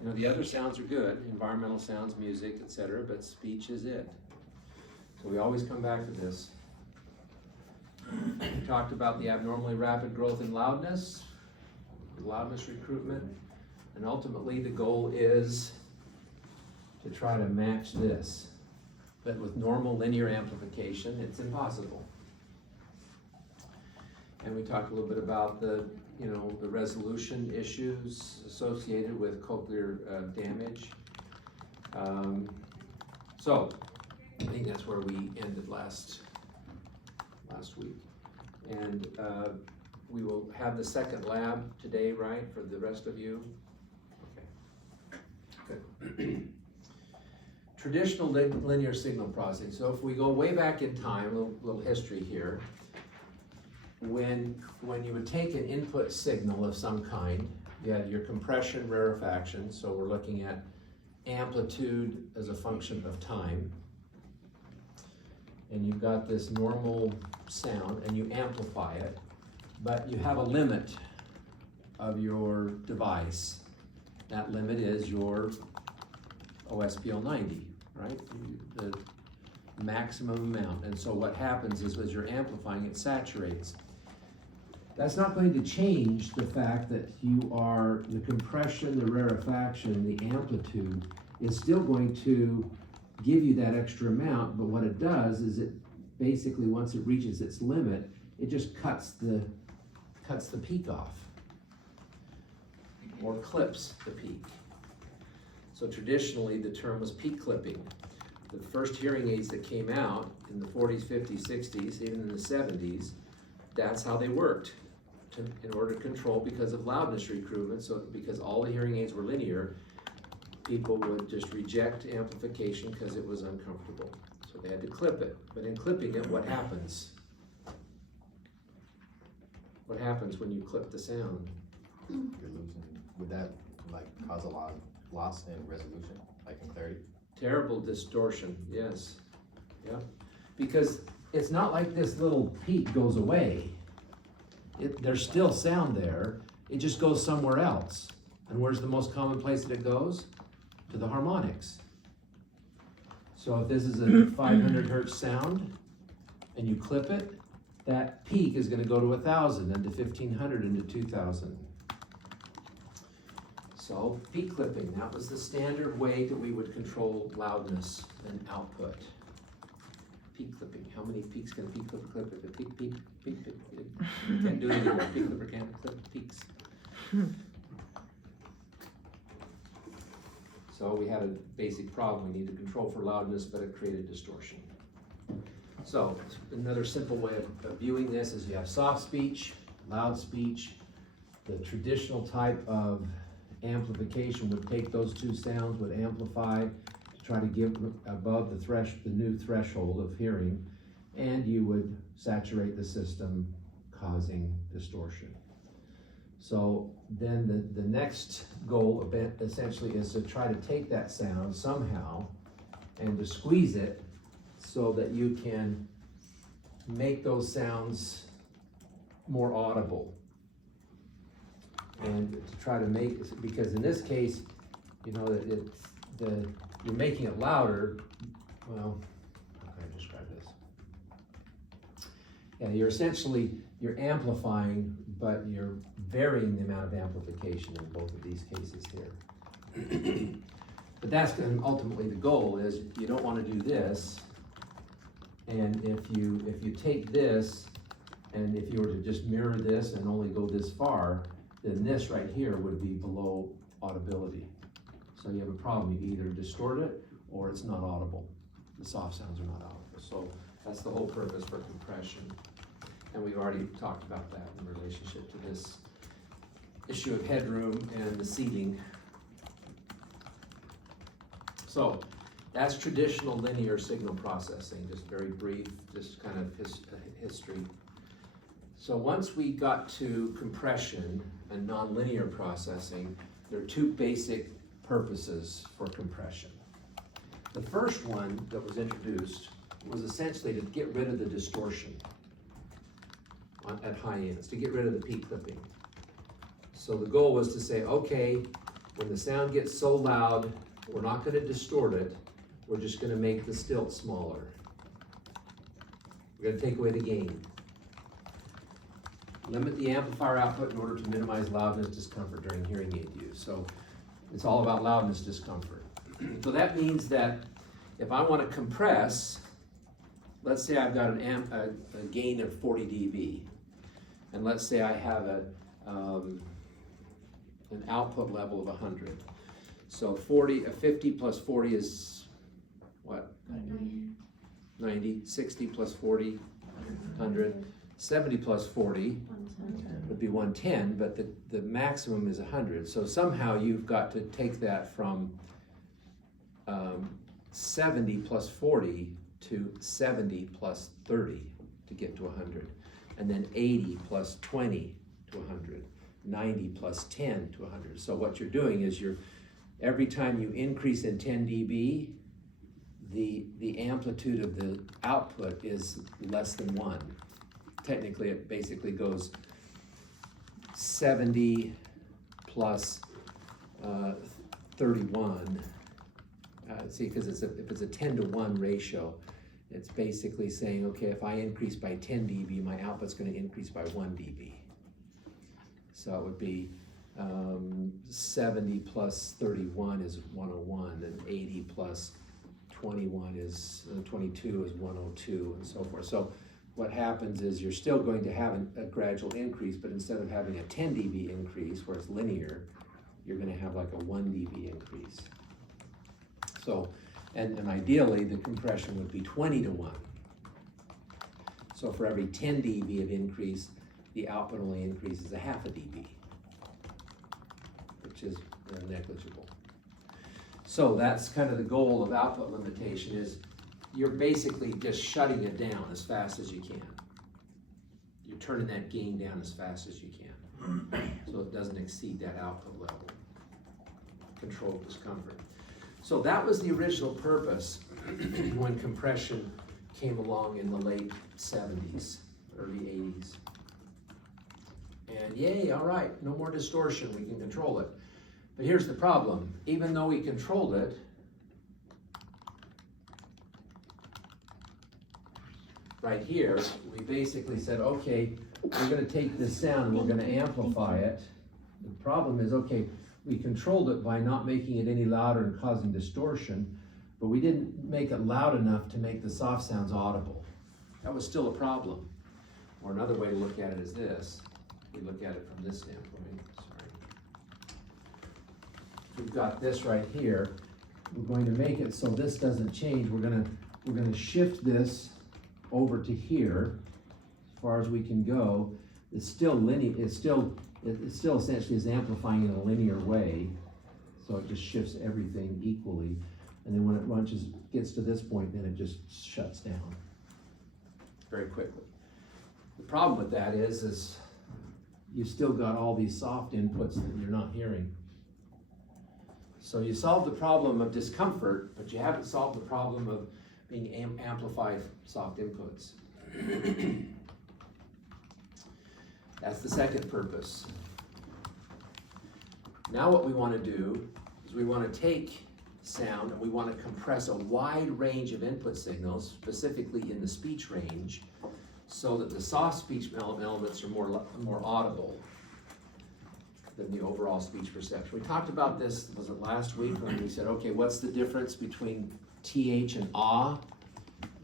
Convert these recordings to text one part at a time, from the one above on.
You know, the other sounds are good, environmental sounds, music, etc., but speech is it. So we always come back to this. We talked about the abnormally rapid growth in loudness recruitment, and ultimately the goal is to try to match this. But with normal linear amplification, it's impossible. And we talked a little bit about the resolution issues associated with cochlear damage. So I think that's where we ended last week. And we will have the second lab today, right, for the rest of you? Okay, good. Traditional linear signal processing. So if we go way back in time, a little history here, when you would take an input signal of some kind, you had your compression, rarefaction, so we're looking at amplitude as a function of time, and you've got this normal sound and you amplify it, but you have a limit of your device. That limit is your OSPL 90, right? The maximum amount. And so what happens is as you're amplifying, it saturates. That's not going to change the fact that the compression, the rarefaction, the amplitude is still going to give you that extra amount, but what it does is it basically, once it reaches its limit, it just cuts the peak off, or clips the peak. So traditionally, the term was peak clipping. The first hearing aids that came out in the 40s, 50s, 60s, even in the 70s, that's how they worked in order to control because of loudness recruitment. So because all the hearing aids were linear, people would just reject amplification because it was uncomfortable. So they had to clip it. But in clipping it, what happens? What happens when you clip the sound? You're losing. Would that cause a lot of loss in resolution, in clarity? Terrible distortion, yes. Yeah. Because it's not like this little peak goes away. There's still sound there. It just goes somewhere else. And where's the most common place that it goes? To the harmonics. So if this is a 500 hertz sound and you clip it, that peak is going to go to 1,000 and to 1,500 and to 2,000. So peak clipping, that was the standard way that we would control loudness and output. Peak clipping, how many peaks can a peak clipper clip? If a peak. You can't do it anymore. Peak clipper can't clip peaks. So we had a basic problem. We needed control for loudness, but it created distortion. So another simple way of viewing this is you have soft speech, loud speech. The traditional type of amplification would take those two sounds, would amplify to try to give above the new threshold of hearing, and you would saturate the system, causing distortion. So then the next goal essentially is to try to take that sound somehow and to squeeze it so that you can make those sounds more audible. And to try to make, because in this case, you're making it louder. Well, how can I describe this? Yeah, you're amplifying, but you're varying the amount of amplification in both of these cases here. But that's ultimately the goal is you don't want to do this. And if you take this, and if you were to just mirror this and only go this far, then this right here would be below audibility. So you have a problem. You either distort it or it's not audible. The soft sounds are not audible. So that's the whole purpose for compression. And we've already talked about that in relationship to this issue of headroom and the seating. So that's traditional linear signal processing, just very brief, just kind of history. So once we got to compression and nonlinear processing, there are two basic purposes for compression. The first one that was introduced was essentially to get rid of the distortion at high ends, to get rid of the peak clipping. So the goal was to say, okay, when the sound gets so loud, we're not gonna distort it, we're just gonna make the stilt smaller. We're gonna take away the gain. Limit the amplifier output in order to minimize loudness discomfort during hearing aid use. So it's all about loudness discomfort. So that means that if I want to compress, let's say I've got a gain of 40 dB, and let's say I have an output level of 100. So 50 plus 40 is what? 90. 60 plus 40, 100. 70 plus 40 would be 110, but the maximum is 100. So somehow you've got to take that from 70 plus 40 to 70 plus 30 to get to 100. And then 80 plus 20 to 100. 90 plus 10 to 100. So what you're doing is every time you increase in 10 dB, the amplitude of the output is less than 1. Technically, it basically goes 70 plus 31. See, because if it's a 10-to-1 ratio, it's basically saying, okay, if I increase by 10 dB, my output's going to increase by 1 dB. So it would be 70 plus 31 is 101, and 80 plus 21 is 22 is 102, and so forth. So what happens is you're still going to have a gradual increase, but instead of having a 10 dB increase where it's linear, you're going to have like a 1 dB increase. So, and ideally the compression would be 20-to-1. So for every 10 dB of increase, the output only increases a half a dB, which is negligible. So that's kind of the goal of output limitation, is you're basically just shutting it down as fast as you can. You're turning that gain down as fast as you can, so it doesn't exceed that output level. Control discomfort. So that was the original purpose when compression came along in the late 70s, early 80s. And yay, all right, no more distortion, we can control it. But here's the problem. Even though we controlled it, right here, we basically said, okay, we're going to take this sound and we're going to amplify it. The problem is, okay, we controlled it by not making it any louder and causing distortion, but we didn't make it loud enough to make the soft sounds audible. That was still a problem. Or another way to look at it is this. We look at it from this standpoint. We've got this right here. We're going to make it so this doesn't change. We're going to shift this over to here as far as we can go. It's still linear. It still essentially is amplifying in a linear way. So it just shifts everything equally. And then when it gets to this point, then it just shuts down very quickly. The problem with that is you still got all these soft inputs that you're not hearing. So you solved the problem of discomfort, but you haven't solved the problem of being amplified soft inputs. That's the second purpose. Now what we want to do is we want to take sound and we want to compress a wide range of input signals, specifically in the speech range, so that the soft speech elements are more audible than the overall speech perception. We talked about this, was it last week, when we said, okay, what's the difference between TH and ah?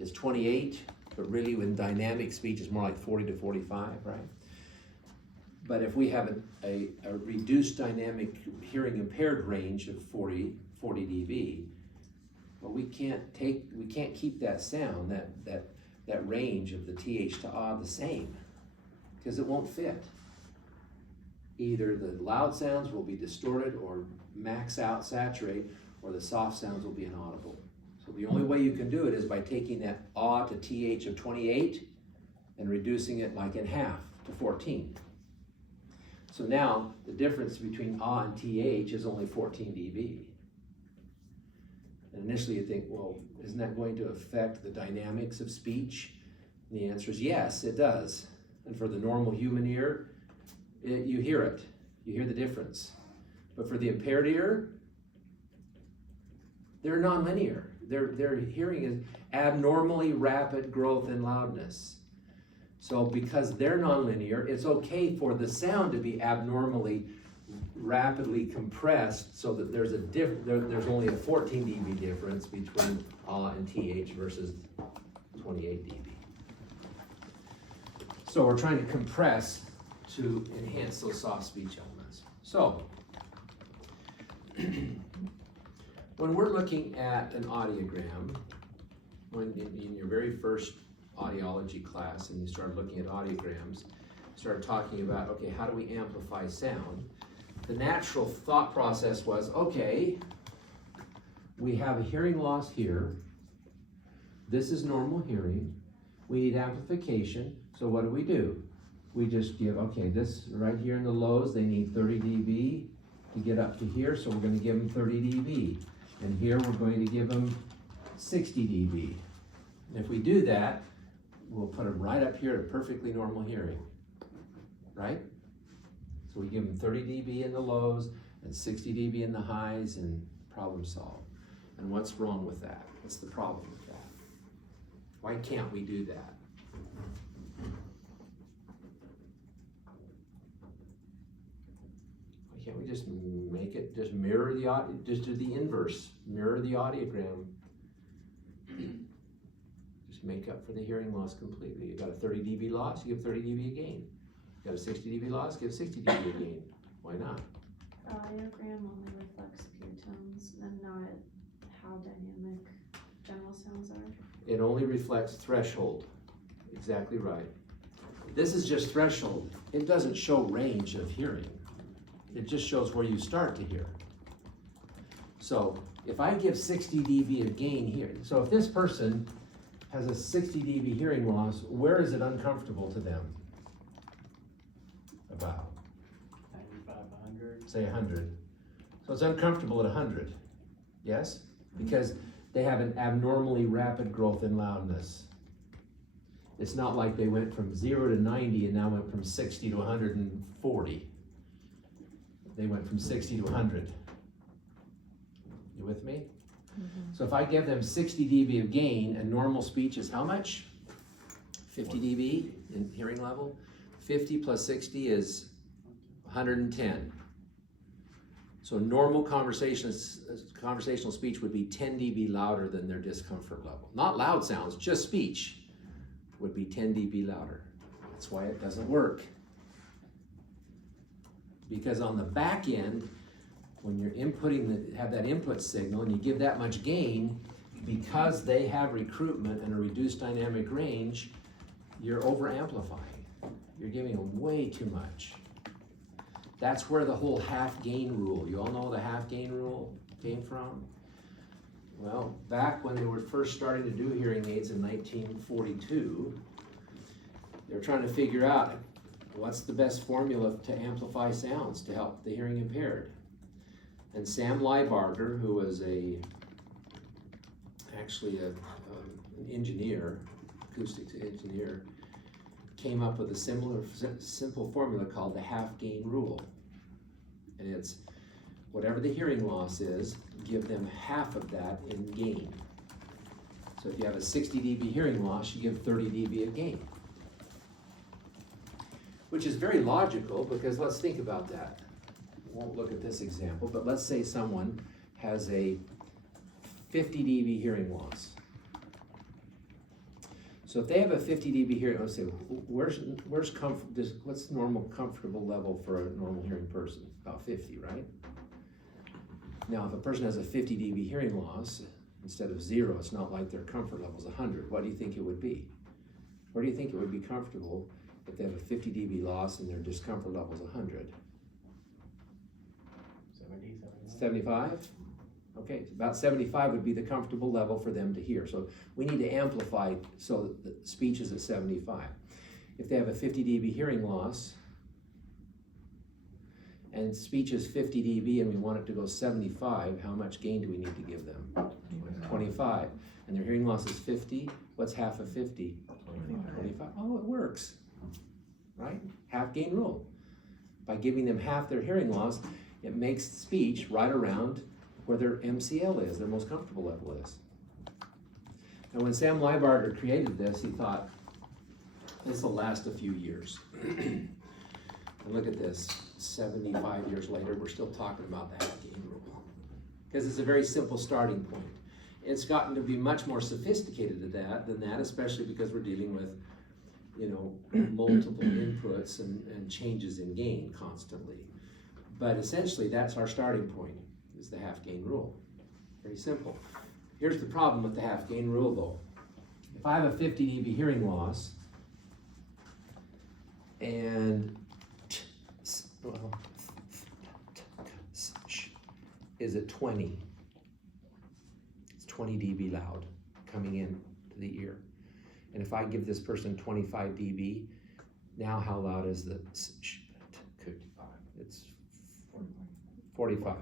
Is 28, but really in dynamic speech it's more like 40 to 45, right? But if we have a reduced dynamic hearing impaired range of 40 dB, well, we can't keep that sound, that range of the TH to ah the same, because it won't fit. Either the loud sounds will be distorted or max out, saturate, or the soft sounds will be inaudible. So the only way you can do it is by taking that ah to TH of 28 and reducing it like in half to 14. So now the difference between ah and TH is only 14 dB. And initially you think, well, isn't that going to affect the dynamics of speech? And the answer is yes, it does. And for the normal human ear, you hear it. You hear the difference. But for the impaired ear, they're nonlinear. Their hearing is abnormally rapid growth in loudness. So because they're nonlinear, it's okay for the sound to be abnormally rapidly compressed so that there's there's only a 14 dB difference between and TH versus 28 dB. So we're trying to compress to enhance those soft speech elements. So when we're looking at an audiogram, when in your very first audiology class and you start looking at audiograms, start talking about, okay, how do we amplify sound? The natural thought process was, okay, we have a hearing loss here. This is normal hearing. We need amplification. So what do? We just give, okay, this right here in the lows, they need 30 dB to get up to here, so we're going to give them 30 dB. And here we're going to give them 60 dB. And if we do that, we'll put them right up here at perfectly normal hearing, right? So we give them 30 dB in the lows and 60 dB in the highs and problem solved. And what's wrong with that? What's the problem with that? Why can't we do that? Why can't we just make it, just mirror the audio, just do the inverse, mirror the audiogram. Just make up for the hearing loss completely. You got a 30 dB loss, you give 30 dB a gain. Got a 60 dB loss, give 60 dB a gain. Why not? The audiogram only reflects pure tones and not how dynamic general sounds are. It only reflects threshold. Exactly right. This is just threshold. It doesn't show range of hearing. It just shows where you start to hear. So if I give 60 dB of gain here, so if this person has a 60 dB hearing loss, where is it uncomfortable to them? About 95, 100. Say 100. So it's uncomfortable at 100, yes? Because they have an abnormally rapid growth in loudness. It's not like they went from 0 to 90 and now went from 60 to 140. They went from 60 to 100. You with me? So if I give them 60 dB of gain, and normal speech is how much? 50 dB in hearing level. 50 plus 60 is 110. So normal conversational speech would be 10 dB louder than their discomfort level. Not loud sounds, just speech would be 10 dB louder. That's why it doesn't work. Because on the back end, when you're inputting, have that input signal and you give that much gain, because they have recruitment and a reduced dynamic range, you're over amplifying. You're giving them way too much. That's where the whole half gain rule, you all know the half gain rule came from? Well, back when they were first starting to do hearing aids in 1942, they were trying to figure out what's the best formula to amplify sounds to help the hearing impaired. And Sam Liebarger, who was actually an engineer, acoustics engineer, came up with a simple formula called the half gain rule. And it's whatever the hearing loss is, give them half of that in gain. So if you have a 60 dB hearing loss, you give 30 dB of gain. Which is very logical, because let's think about that. We won't look at this example, but let's say someone has a 50 dB hearing loss. So if they have a 50 dB hearing, let's say, what's normal comfortable level for a normal hearing person? About 50, right? Now, if a person has a 50 dB hearing loss, instead of 0, it's not like their comfort level is 100. What do you think it would be? Where do you think it would be comfortable if they have a 50 dB loss and their discomfort level is 100? 70, 75? Okay, about 75 would be the comfortable level for them to hear. So we need to amplify so that the speech is at 75. If they have a 50 dB hearing loss and speech is 50 dB and we want it to go 75, how much gain do we need to give them? 25. And their hearing loss is 50. What's half of 50? 25. Oh, it works, right? Half gain rule. By giving them half their hearing loss, It makes speech right around where their MCL is, their most comfortable level is. And when Sam Leibarger created this, he thought, this will last a few years. And look at this, 75 years later, we're still talking about the half gain rule. Because it's a very simple starting point. It's gotten to be much more sophisticated than that, especially because we're dealing with, multiple inputs and changes in gain constantly. But essentially, that's our starting point, is the half gain rule. Very simple. Here's the problem with the half gain rule though. If I have a 50 dB hearing loss, and is at 20, it's 20 dB loud coming in to the ear. And if I give this person 25 dB, now how loud is the? It's 45.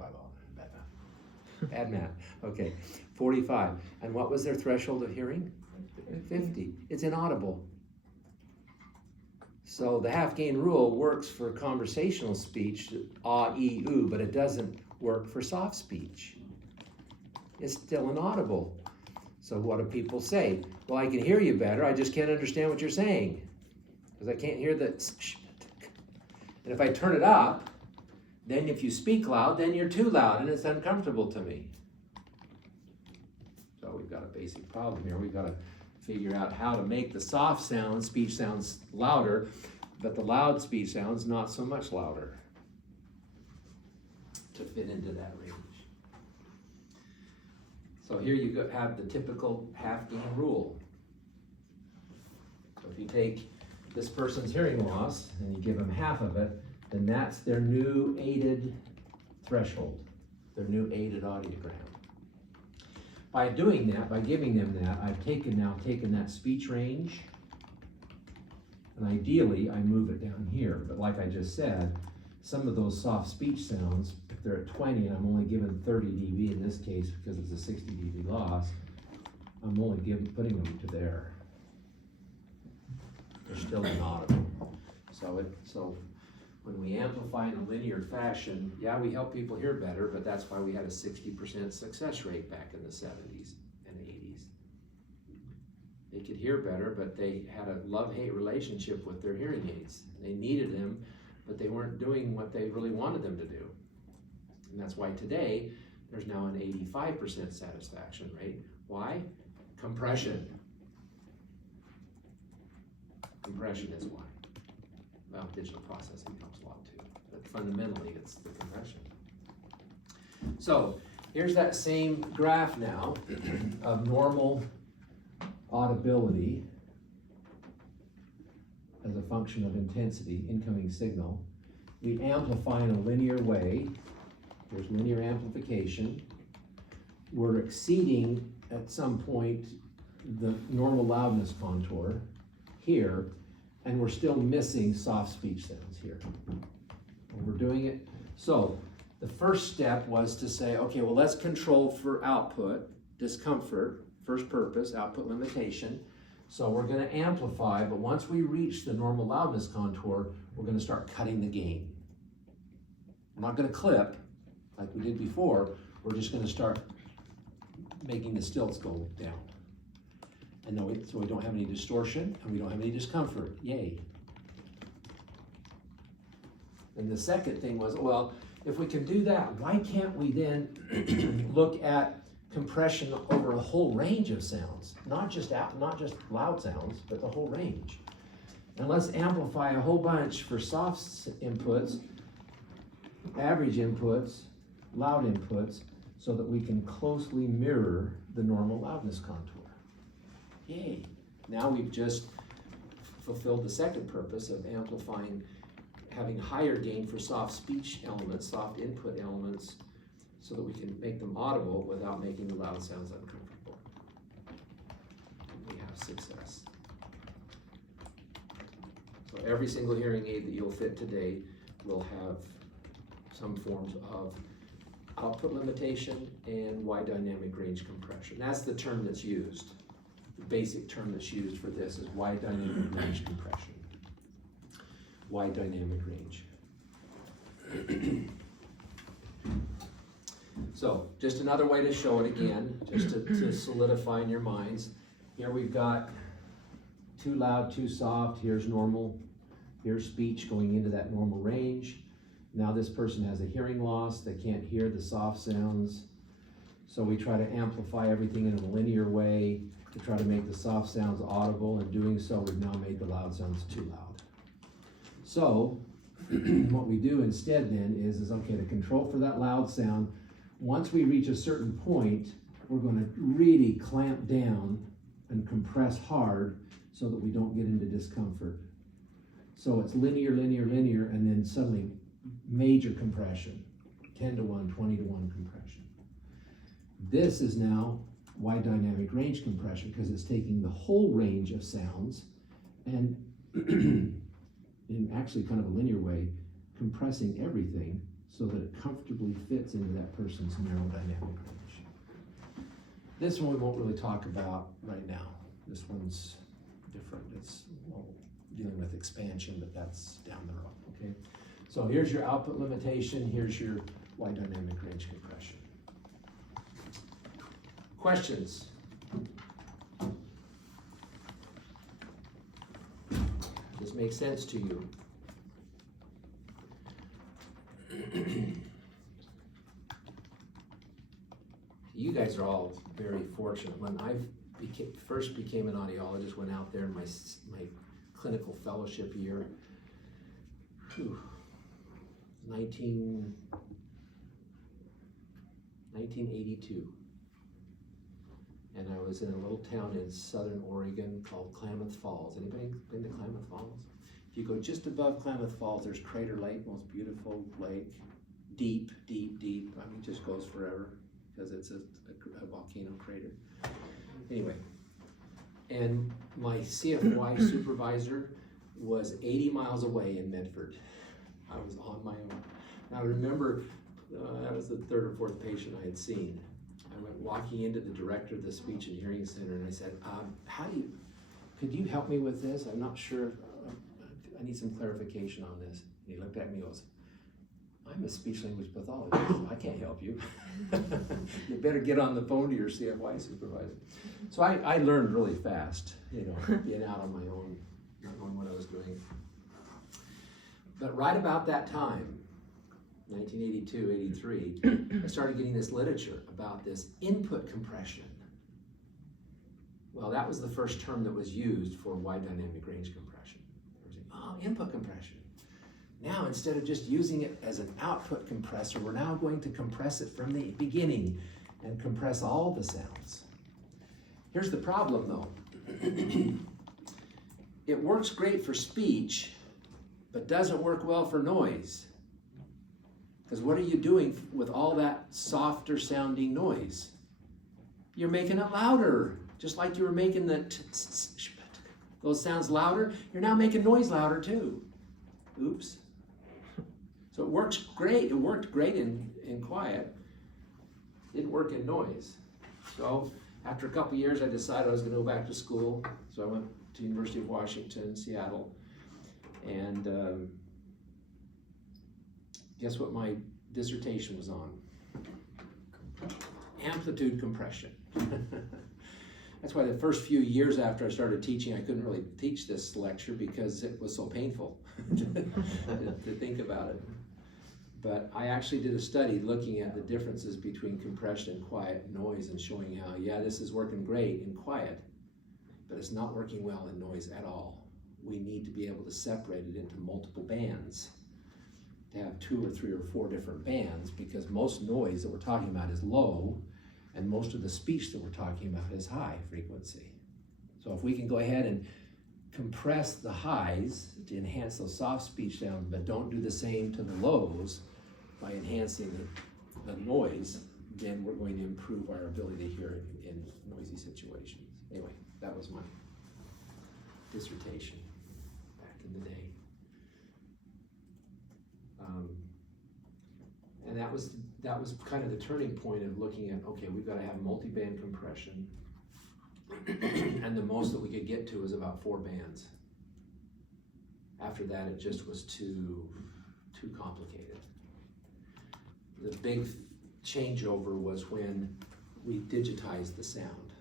Bad math. Okay, 45. And what was their threshold of hearing? 50. It's inaudible. So the half gain rule works for conversational speech, ah, ee, ooh, but it doesn't work for soft speech. It's still inaudible. So what do people say? Well, I can hear you better, I just can't understand what you're saying. Because I can't hear the and if I turn it up, then if you speak loud, then you're too loud and it's uncomfortable to me. So we've got a basic problem here. We've got to figure out how to make the soft sounds, speech sounds louder, but the loud speech sounds not so much louder to fit into that range. So here you have the typical half gain rule. So if you take this person's hearing loss and you give them half of it, then that's their new aided threshold, their new aided audiogram. By doing that, by giving them that, I've taken that speech range, and ideally I move it down here. But like I just said, some of those soft speech sounds, if they're at 20 and I'm only given 30 dB in this case because it's a 60 dB loss, I'm only putting them to there. They're still inaudible. So when we amplify in a linear fashion, yeah, we help people hear better, but that's why we had a 60% success rate back in the 70s and 80s. They could hear better, but they had a love-hate relationship with their hearing aids. They needed them, but they weren't doing what they really wanted them to do. And that's why today, there's now an 85% satisfaction rate. Why? Compression. Compression is why. Well, digital processing helps a lot too, but fundamentally it's the compression. So here's that same graph now of normal audibility as a function of intensity, incoming signal. We amplify in a linear way. There's linear amplification. We're exceeding at some point the normal loudness contour here, and we're still missing soft speech sounds here. And we're doing it. So the first step was to say, okay, well, let's control for output, discomfort, first purpose, output limitation. So we're going to amplify, but once we reach the normal loudness contour, we're going to start cutting the gain. We're not going to clip like we did before. We're just going to start making the stilts go down. And so we don't have any distortion and we don't have any discomfort. Yay. And the second thing was, well, if we can do that, why can't we then look at compression over a whole range of sounds? Not just loud sounds, but the whole range. And let's amplify a whole bunch for soft inputs, average inputs, loud inputs, so that we can closely mirror the normal loudness contour. Yay. Now we've just fulfilled the second purpose of amplifying, having higher gain for soft speech elements, soft input elements, so that we can make them audible without making the loud sounds uncomfortable. We have success. So every single hearing aid that you'll fit today will have some forms of output limitation and wide dynamic range compression. That's the term that's used. The basic term that's used for this is wide dynamic range compression. Wide dynamic range. So, just another way to show it again, just to solidify in your minds. Here we've got too loud, too soft, here's normal, here's speech going into that normal range. Now this person has a hearing loss, they can't hear the soft sounds. So we try to amplify everything in a linear way to try to make the soft sounds audible. In doing so, we've now made the loud sounds too loud. So what we do instead then is okay, to control for that loud sound, once we reach a certain point, we're going to really clamp down and compress hard so that we don't get into discomfort. So it's linear, linear, linear, and then suddenly major compression, 10 to 1, 20 to 1 compression. This is now wide dynamic range compression because it's taking the whole range of sounds and in actually kind of a linear way, compressing everything so that it comfortably fits into that person's narrow dynamic range. This one we won't really talk about right now. This one's different. It's dealing with expansion, but that's down the road, okay? So here's your output limitation, here's your wide dynamic range compression. Questions? Does this make sense to you? You guys are all very fortunate. When I first became an audiologist, went out there in my clinical fellowship year, 1982. And I was in a little town in southern Oregon called Klamath Falls. Anybody been to Klamath Falls? If you go just above Klamath Falls, there's Crater Lake, most beautiful lake. Deep, deep, deep. I mean, it just goes forever because it's a volcano crater. Anyway, and my CFY supervisor was 80 miles away in Medford. I was on my own. And I remember that was the third or fourth patient I had seen. I went walking into the director of the speech and hearing center and I said, could you help me with this? I'm not sure, I need some clarification on this. And he looked at me and goes, I'm a speech language pathologist, I can't help you. You better get on the phone to your CFY supervisor. So I learned really fast, being out on my own, not knowing what I was doing. But right about that time, 1982, 83, I started getting this literature about this input compression. Well, that was the first term that was used for wide dynamic range compression. Input compression. Now, instead of just using it as an output compressor, we're now going to compress it from the beginning and compress all the sounds. Here's the problem, though. It works great for speech, but doesn't work well for noise. Because what are you doing with all that softer sounding noise? You're making it louder, just like you were making those sounds louder. You're now making noise louder too. Oops. So it works great. It worked great in quiet. Didn't work in noise. So after a couple years, I decided I was going to go back to school. So I went to University of Washington, Seattle, and guess what my dissertation was on? Amplitude compression. That's why the first few years after I started teaching, I couldn't really teach this lecture because it was so painful to think about it. But I actually did a study looking at the differences between compression and quiet noise and showing how, yeah, this is working great in quiet, but it's not working well in noise at all. We need to be able to separate it into multiple bands, to have 2 or 3 or 4 different bands, because most noise that we're talking about is low, and most of the speech that we're talking about is high frequency. So if we can go ahead and compress the highs to enhance those soft speech sounds, but don't do the same to the lows by enhancing the noise, then we're going to improve our ability to hear in noisy situations. Anyway, that was my dissertation back in the day. And that was kind of the turning point of looking at, okay, we've got to have multi-band compression, and the most that we could get to was about 4 bands. After that, it just was too complicated. The big changeover was when we digitized the sound.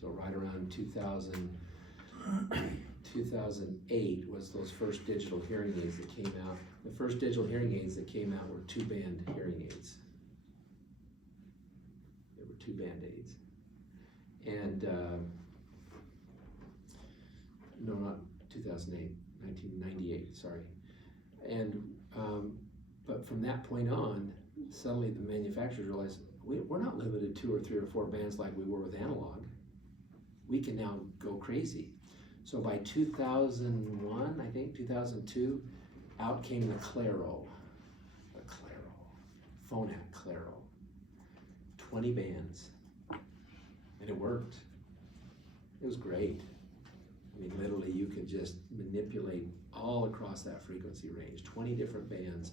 So right around 2008 was those first digital hearing aids that came out. The first digital hearing aids that came out were 2-band hearing aids. They were 2-band aids. And, no, not 2008, 1998, sorry. And, but from that point on, suddenly the manufacturers realized, we're not limited to 2 or 3 or 4 bands like we were with analog. We can now go crazy. So by 2001, I think, 2002, out came the Claro. Phonak Claro. 20 bands. And it worked. It was great. I mean, literally, you could just manipulate all across that frequency range, 20 different bands,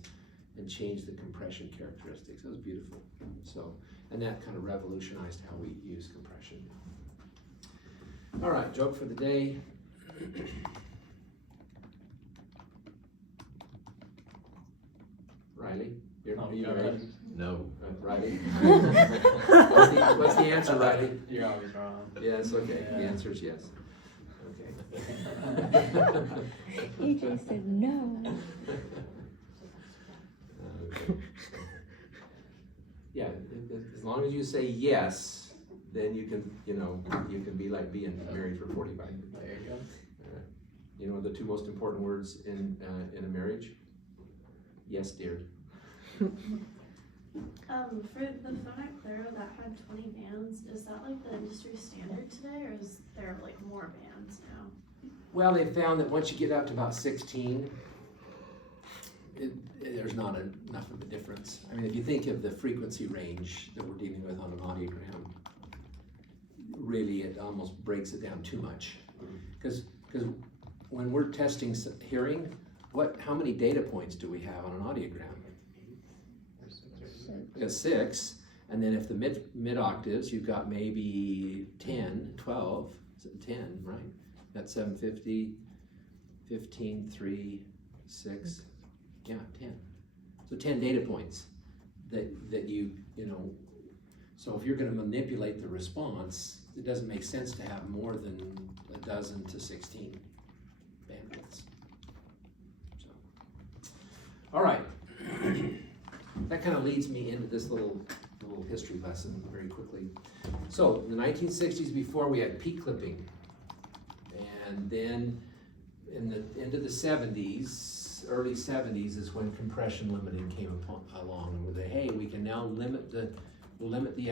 and change the compression characteristics. It was beautiful. So, and that kind of revolutionized how we use compression. All right, joke for the day. Riley, are you ready? No. Riley? What's the answer, Riley? You're always wrong. Yes, okay, the Yeah. answer is yes. Okay. EJ said no. Okay. Yeah, as long as you say yes, then you can, you can be like being married for 45 years. There you go. You know the 2 most important words in a marriage? Yes, dear. For the Phonak Claro that had 20 bands, is that like the industry standard today, or is there like more bands now? Well, they found that once you get up to about 16, there's not enough of a difference. I mean, if you think of the frequency range that we're dealing with on an audiogram, really it almost breaks it down too much. Because when we're testing hearing, how many data points do we have on an audiogram? We have 6, and then if the mid octaves, you've got maybe 10, 12, 10, right? That's 750, 15, 3, 6, yeah, 10. So 10 data points that you know. So if you're going to manipulate the response, it doesn't make sense to have more than 12 to 16 bandwidths. So, all right. That kind of leads me into this little history lesson very quickly. So in the 1960s, before we had peak clipping, and then into the 70s, early 70s is when compression limiting came along. Where hey, we can now limit the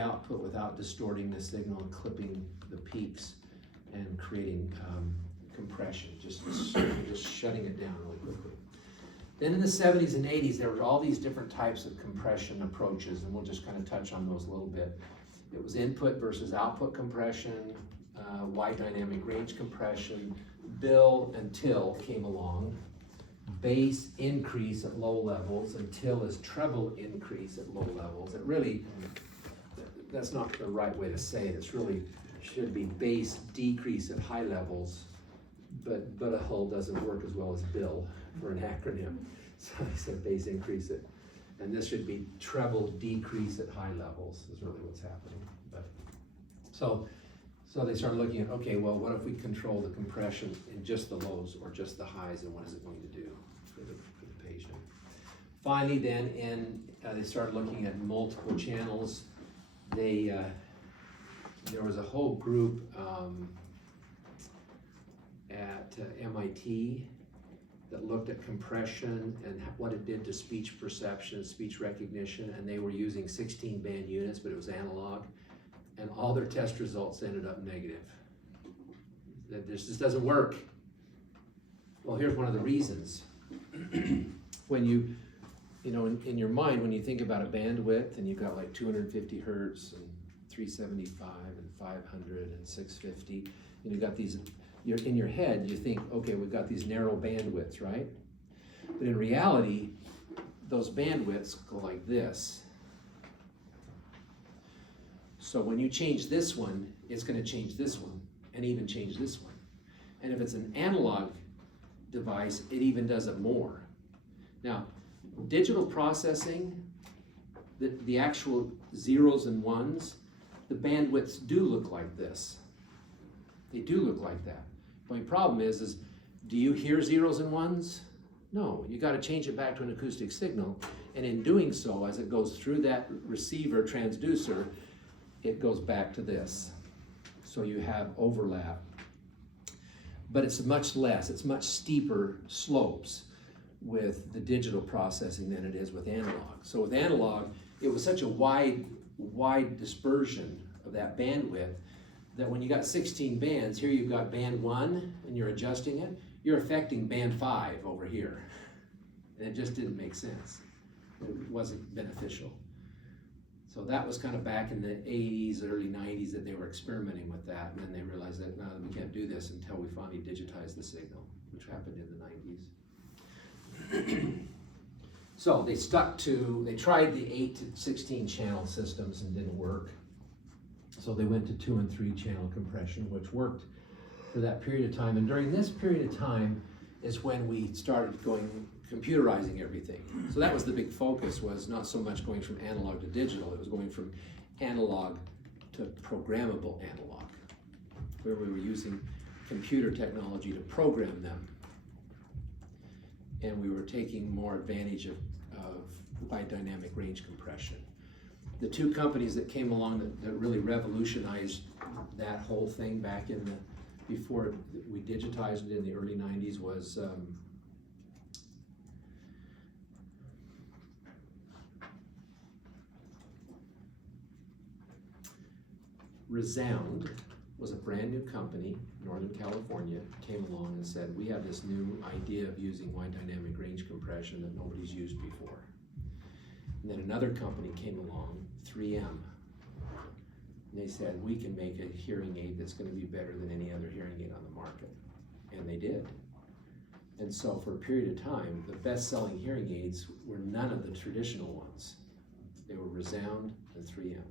output without distorting the signal and clipping the peaks and creating compression, just shutting it down really quickly. Then in the 70s and 80s, there were all these different types of compression approaches, and we'll just kind of touch on those a little bit. It was input versus output compression, wide dynamic range compression, bill and till came along, bass increase at low levels, and till is treble increase at low levels. It really, that's not the right way to say it. It's really should be bass decrease at high levels, but a hull doesn't work as well as bill for an acronym. So I said bass increase it. And this should be treble decrease at high levels is really what's happening. But so they started looking at, okay, well, what if we control the compression in just the lows or just the highs, and what is it going to do for the patient? Finally, then, they started looking at multiple channels. There was a whole group at MIT that looked at compression and what it did to speech perception, speech recognition, and they were using 16-band units, but it was analog, and all their test results ended up negative. That this just doesn't work. Well, here's one of the reasons. When you know, in your mind, when you think about a bandwidth and you've got like 250 hertz and 375 and 500 and 650, and you've got these, in your head, you think, okay, we've got these narrow bandwidths, right? But in reality, those bandwidths go like this. So when you change this one, it's going to change this one, and even change this one. And if it's an analog device, it even does it more. Now, digital processing the actual zeros and ones, the bandwidths do look like this. They do look like that. The only problem is do you hear zeros and ones? No, you gotta change it back to an acoustic signal, and in doing so, as it goes through that receiver transducer, it goes back to this. So you have overlap. But it's much less, it's much steeper slopes with the digital processing than it is with analog. So with analog, it was such a wide dispersion of that bandwidth that when you got 16 bands, here you've got band 1 and you're adjusting it, you're affecting band 5 over here. And it just didn't make sense. It wasn't beneficial. So that was kind of back in the 80s, early 90s that they were experimenting with that, and then they realized that no, we can't do this until we finally digitize the signal, which happened in the 90s. So they tried the 8 to 16 channel systems and didn't work. So they went to 2 and 3 channel compression, which worked for that period of time. And during this period of time is when we started computerizing everything. So that was the big focus, was not so much going from analog to digital, it was going from analog to programmable analog, where we were using computer technology to program them. And we were taking more advantage of wide dynamic range compression. The two companies that came along that really revolutionized that whole thing back in before we digitized it in the early 90s was Resound was a brand new company, Northern California, came along and said, we have this new idea of using wide dynamic range compression that nobody's used before. And then another company came along, 3M, and they said, we can make a hearing aid that's going to be better than any other hearing aid on the market. And they did. And so for a period of time, the best-selling hearing aids were none of the traditional ones. They were Resound and 3M.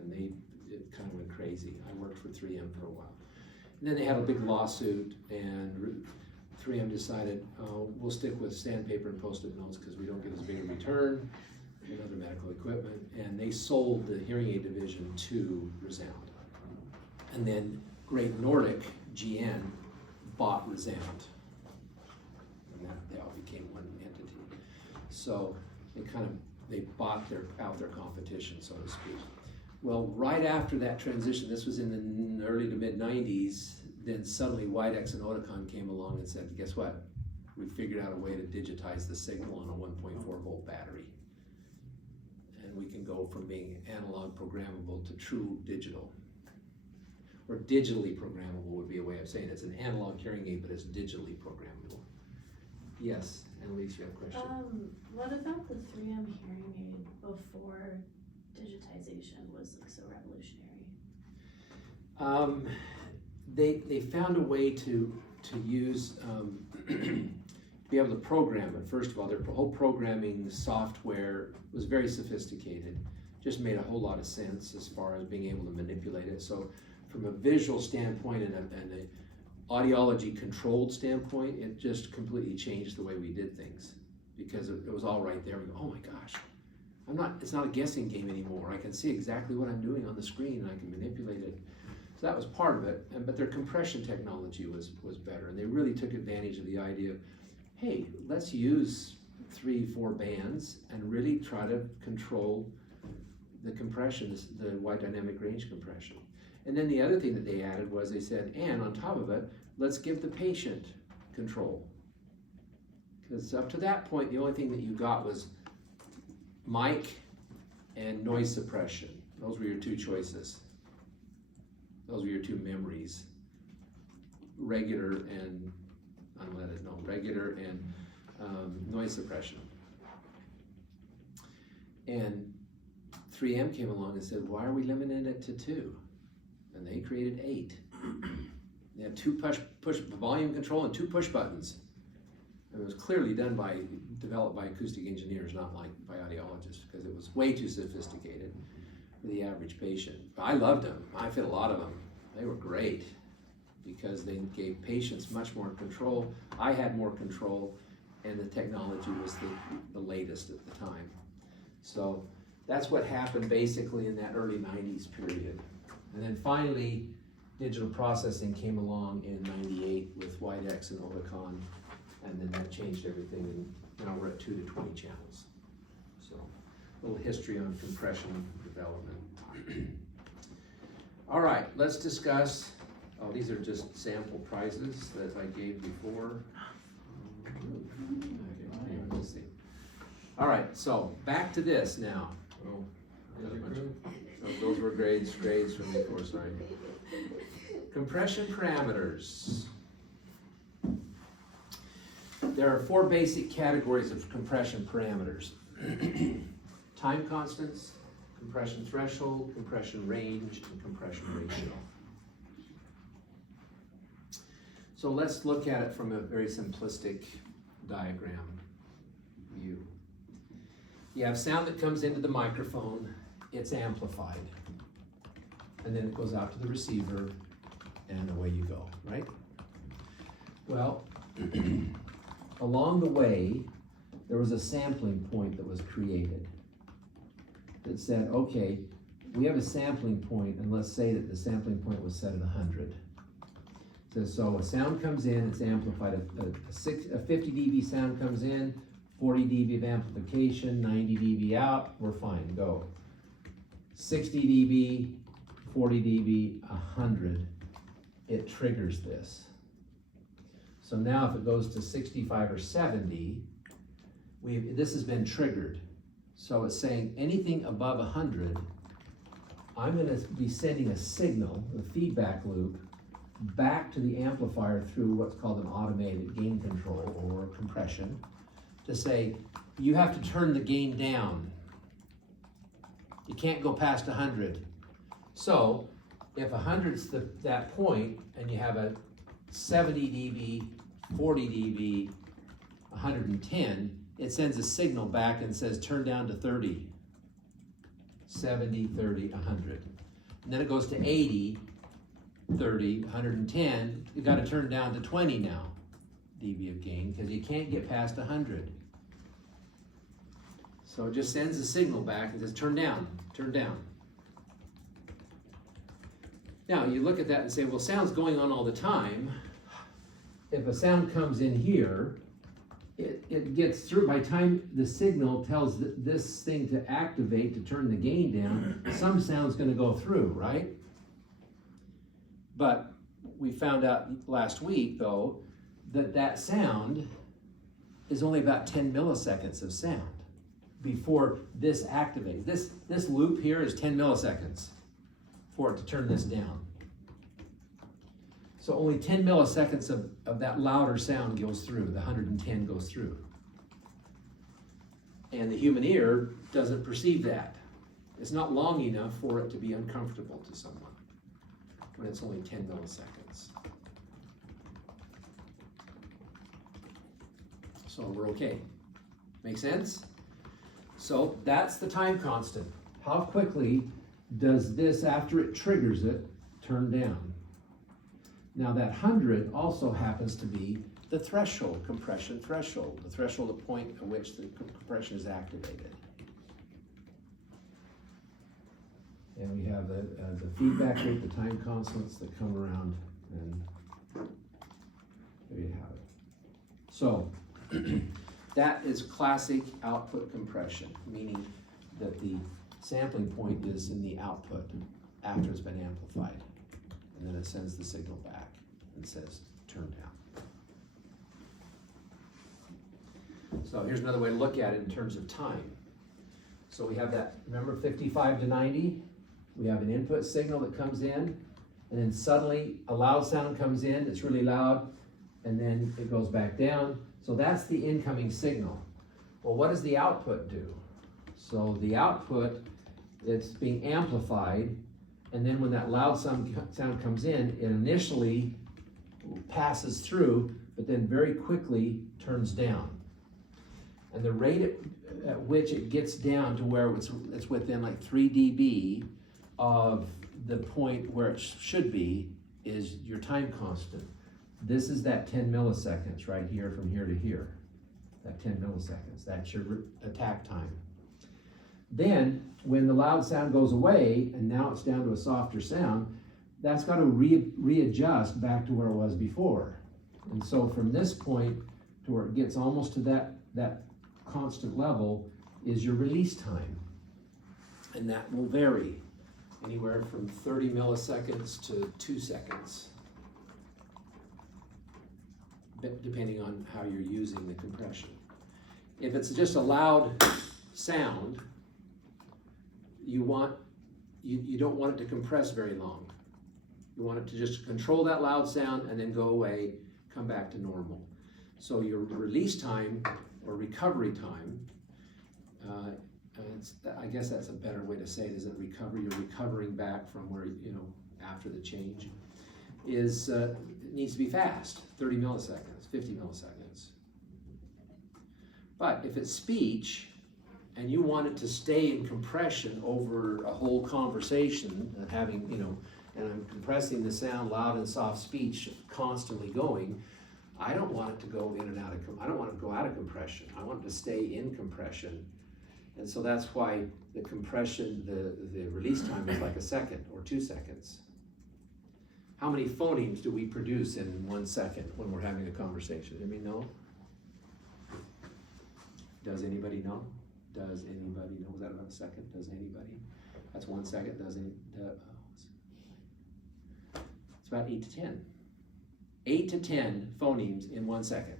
And it kind of went crazy. I worked for 3M for a while. And then they had a big lawsuit, and 3M decided, we'll stick with sandpaper and Post-it notes because we don't get as big a return and other medical equipment. And they sold the hearing aid division to Resound. And then Great Nordic, GN, bought Resound. And they all became one entity. So they bought out their competition, so to speak. Well, right after that transition, this was in the early to mid 90s, then suddenly Widex and Oticon came along and said, guess what? We figured out a way to digitize the signal on a 1.4 volt battery. And we can go from being analog programmable to true digital. Or digitally programmable would be a way of saying it. It's an analog hearing aid, but it's digitally programmable. Yes, Annalise, you have a question? What about the 3M hearing aid before digitization was like so revolutionary? They found a way to use be able to program it. First of all, their whole programming software was very sophisticated. Just made a whole lot of sense as far as being able to manipulate it. So from a visual standpoint and an audiology controlled standpoint, it just completely changed the way we did things, because it was all right there. We go, oh my gosh. It's not a guessing game anymore. I can see exactly what I'm doing on the screen and I can manipulate it. So that was part of it, but their compression technology was better. And they really took advantage of the idea of, hey, let's use 3-4 bands and really try to control the compressions, the wide dynamic range compression. And then the other thing that they added was they said, and on top of it, let's give the patient control. Because up to that point, the only thing that you got was mic and noise suppression. Those were your two choices. Those were your two memories. Regular and unleaded, no, regular and noise suppression. And 3M came along and said, why are we limiting it to 2? And they created 8. They had 2 push volume control and 2 push buttons. And it was clearly developed by acoustic engineers, not like by audiologists, because it was way too sophisticated for the average patient. But I loved them. I fit a lot of them. They were great because they gave patients much more control. I had more control, and the technology was the latest at the time. So that's what happened basically in that early 90s period. And then finally, digital processing came along in 98 with Widex and Oticon, and then that changed everything, and now we're at 2 to 20 channels. So a little history on compression development. All right, let's discuss, oh, these are just sample prizes that I gave before. Okay, let's see. All right, so back to this now. Oh, those were grades from before, sorry. Compression parameters. There are 4 basic categories of compression parameters. Time constants, compression threshold, compression range, and compression ratio. So let's look at it from a very simplistic diagram view. You have sound that comes into the microphone, it's amplified, and then it goes out to the receiver, and away you go, right? Well, along the way, there was a sampling point that was created that said, okay, we have a sampling point, and let's say that the sampling point was set at 100. So a sound comes in, it's amplified, a 50 dB sound comes in, 40 dB of amplification, 90 dB out, we're fine, go. 60 dB, 40 dB, 100, it triggers this. So now if it goes to 65 or 70, this has been triggered. So it's saying anything above 100, I'm gonna be sending a signal, a feedback loop, back to the amplifier through what's called an automated gain control or compression to say, you have to turn the gain down. You can't go past 100. So if 100's that point and you have a 70 dB, 40 dB, 110, it sends a signal back and says turn down to 30, 70, 30, 100. And then it goes to 80, 30, 110, you gotta turn down to 20 now, dB of gain, because you can't get past 100. So it just sends a signal back and says turn down, turn down. Now you look at that and say, well, sound's going on all the time. If a sound comes in here, it gets through, by the time the signal tells this thing to activate to turn the gain down, some sound's gonna go through, right? But we found out last week, though, that sound is only about 10 milliseconds of sound before this activates. This loop here is 10 milliseconds for it to turn this down. So only 10 milliseconds of that louder sound goes through, the 110 goes through. And the human ear doesn't perceive that. It's not long enough for it to be uncomfortable to someone when it's only 10 milliseconds. So we're okay. Make sense? So that's the time constant. How quickly does this, after it triggers it, turn down? Now that 100 also happens to be the threshold, compression threshold, the threshold of point at which the compression is activated. And we have the feedback loop, the time constants that come around, and there you have it. So that is classic output compression, meaning that the sampling point is in the output after it's been amplified. And then it sends the signal back and says, turn down. So here's another way to look at it in terms of time. So we have that, remember 55 to 90? We have an input signal that comes in, and then suddenly a loud sound comes in, it's really loud, and then it goes back down. So that's the incoming signal. Well, what does the output do? So the output, it's being amplified, and then when that loud sound comes in, it initially passes through, but then very quickly turns down. And the rate at which it gets down to where it's within like 3 dB of the point where it should be is your time constant. This is that 10 milliseconds right here from here to here. That 10 milliseconds, that's your attack time. Then, when the loud sound goes away, and now it's down to a softer sound, that's gotta readjust back to where it was before. And so from this point to where it gets almost to that constant level is your release time. And that will vary anywhere from 30 milliseconds to 2 seconds, depending on how you're using the compression. If it's just a loud sound, you don't want it to compress very long. You want it to just control that loud sound and then go away, come back to normal. So your release time or recovery time, I guess that's a better way to say it, isn't recovery? You're recovering back from where, after the change, is, it needs to be fast, 30 milliseconds, 50 milliseconds. But if it's speech, and you want it to stay in compression over a whole conversation, having, and I'm compressing the sound, loud and soft speech constantly going, I don't want it to go in and out of, I don't want it to go out of compression. I want it to stay in compression. And so that's why the compression, the release time is like a second or 2 seconds. How many phonemes do we produce in 1 second when we're having a conversation? Anybody know? Does anybody know? Does anybody know? Was that about a second? Does anybody? That's 1 second. Does any? It's about 8 to 10. 8 to 10 phonemes in 1 second.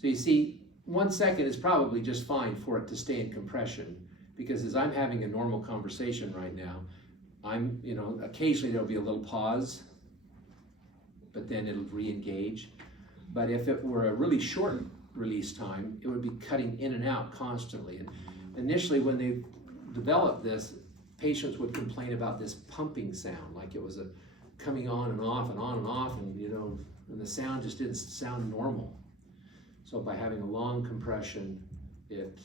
So you see, 1 second is probably just fine for it to stay in compression, because as I'm having a normal conversation right now, occasionally there'll be a little pause, but then it'll re-engage. But if it were a really short release time, it would be cutting in and out constantly. And initially, when they developed this, patients would complain about this pumping sound, like it was a coming on and off and on and off, and and the sound just didn't sound normal. So by having a long compression, it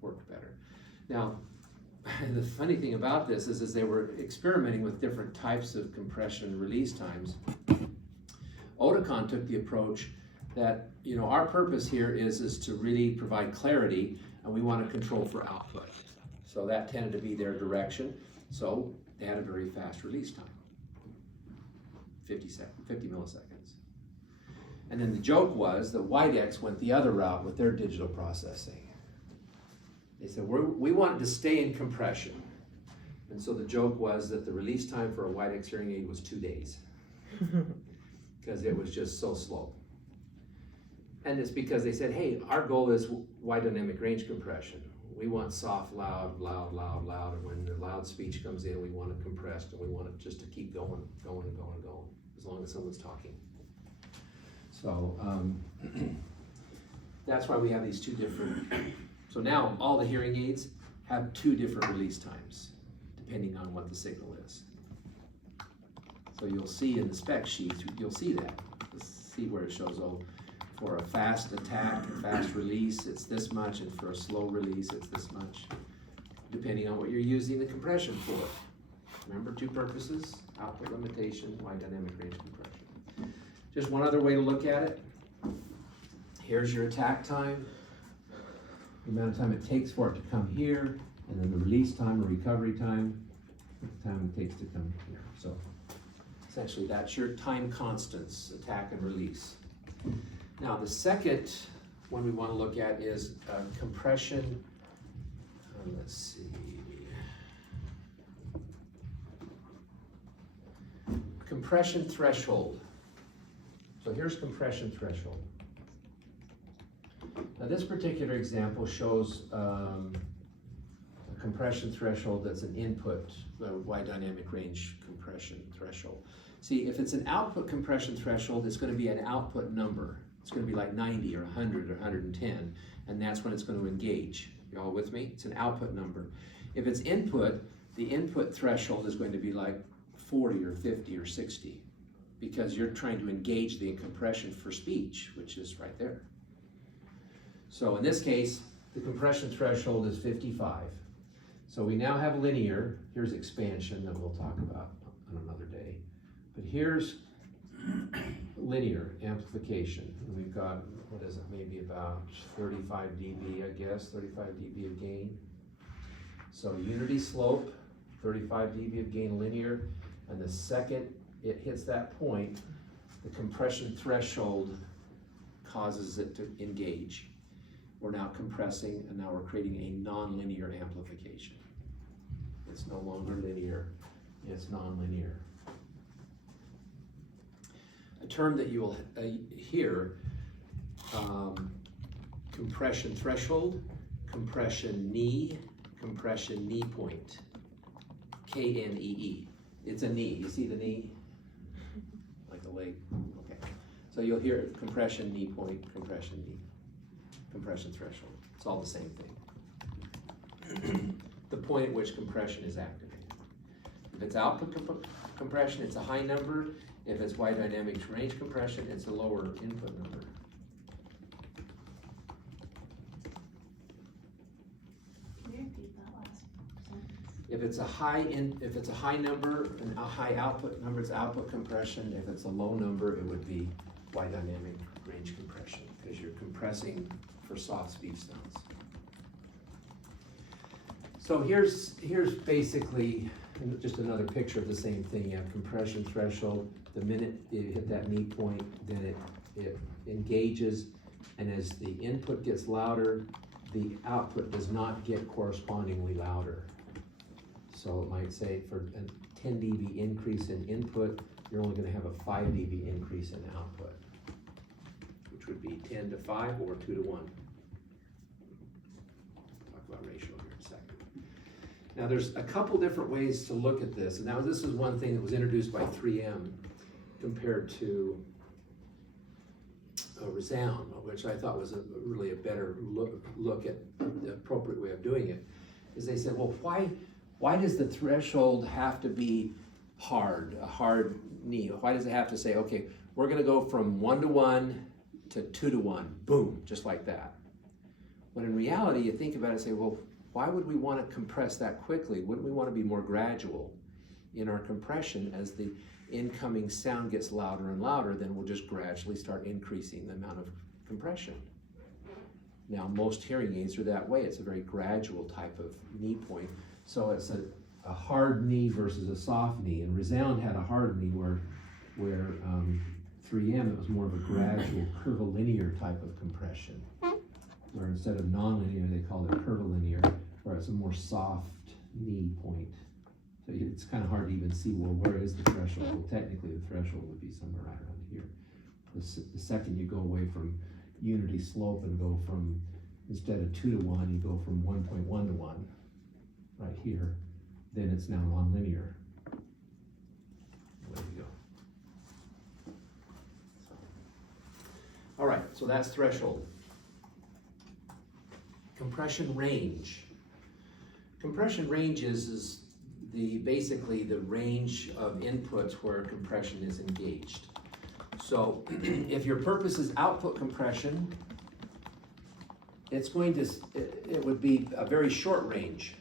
worked better. Now, the funny thing about this is they were experimenting with different types of compression release times. Oticon took the approach that, our purpose here is to really provide clarity, and we want to control for output. So that tended to be their direction. So they had a very fast release time, 50 milliseconds. And then the joke was that Widex went the other route with their digital processing. They said, we want it to stay in compression. And so the joke was that the release time for a Widex hearing aid was 2 days, because it was just so slow. And it's because they said, hey, our goal is wide dynamic range compression. We want soft, loud, loud, loud, loud, and when the loud speech comes in, we want it compressed, and we want it just to keep going, going, and going, and going, as long as someone's talking. So that's why we have these two different, so now all the hearing aids have 2 different release times, depending on what the signal is. So you'll see in the spec sheets, you'll see that. You'll see where it shows, for a fast attack, a fast release, it's this much, and for a slow release, it's this much, depending on what you're using the compression for. Remember, 2 purposes: output limitation, wide dynamic range compression. Just one other way to look at it. Here's your attack time, the amount of time it takes for it to come here, and then the release time or recovery time, the time it takes to come here. So essentially that's your time constants, attack and release. Now the second one we want to look at is compression. Let's see. Compression threshold. So here's compression threshold. Now this particular example shows a compression threshold that's an input, wide dynamic range compression threshold. See, if it's an output compression threshold, it's going to be an output number. It's going to be like 90 or 100 or 110, and that's when it's going to engage. You all with me? It's an output number. If it's input, the input threshold is going to be like 40 or 50 or 60, because you're trying to engage the compression for speech, which is right there. So in this case, the compression threshold is 55. So we now have linear. Here's expansion that we'll talk about on another day. But here's linear amplification. And we've got, what is it, maybe about 35 dB, I guess, 35 dB of gain. So unity slope, 35 dB of gain linear, and the second it hits that point, the compression threshold causes it to engage. We're now compressing, and now we're creating a non-linear amplification. It's no longer linear, it's non-linear. A term that you will hear, compression threshold, compression knee point, KNEE. It's a knee, you see the knee? Like a leg, okay. So you'll hear compression knee point, compression knee, compression threshold. It's all the same thing. The point at which compression is activated. If it's output compression, it's a high number. If it's wide dynamic range compression, it's a lower input number. Can you repeat that last sentence? If it's a high number and a high output number, it's output compression. If it's a low number, it would be wide dynamic range compression, because you're compressing for soft speed sounds. So here's basically just another picture of the same thing. You have compression threshold. The minute you hit that knee point, then it engages, and as the input gets louder, the output does not get correspondingly louder. So it might say for a 10 dB increase in input, you're only going to have a 5 dB increase in output, which would be 10 to 5 or 2 to 1. Talk about ratio here in a second. Now there's a couple different ways to look at this, and now this is one thing that was introduced by 3M compared to Resound, which I thought was really a better look at the appropriate way of doing it. Is they said, well, why does the threshold have to be a hard knee? Why does it have to say, okay, we're going to go from 1 to 1 to 2 to 1, boom, just like that? When in reality, you think about it and say, well, why would we want to compress that quickly? Wouldn't we want to be more gradual in our compression? As the incoming sound gets louder and louder, then we'll just gradually start increasing the amount of compression. Now, most hearing aids are that way. It's a very gradual type of knee point. So it's a hard knee versus a soft knee. And Resound had a hard knee where 3M, it was more of a gradual curvilinear type of compression. Where instead of nonlinear, they called it curvilinear, where it's a more soft knee point. So it's kind of hard to even see, well, where is the threshold? Well, technically the threshold would be somewhere right around here. The second you go away from unity slope and go from, instead of 2 to 1, you go from 1.1 to 1, right here, then it's now nonlinear. There you go. All right, so that's threshold. Compression range. Compression range is basically the range of inputs where compression is engaged. So if your purpose is output compression, it would be a very short range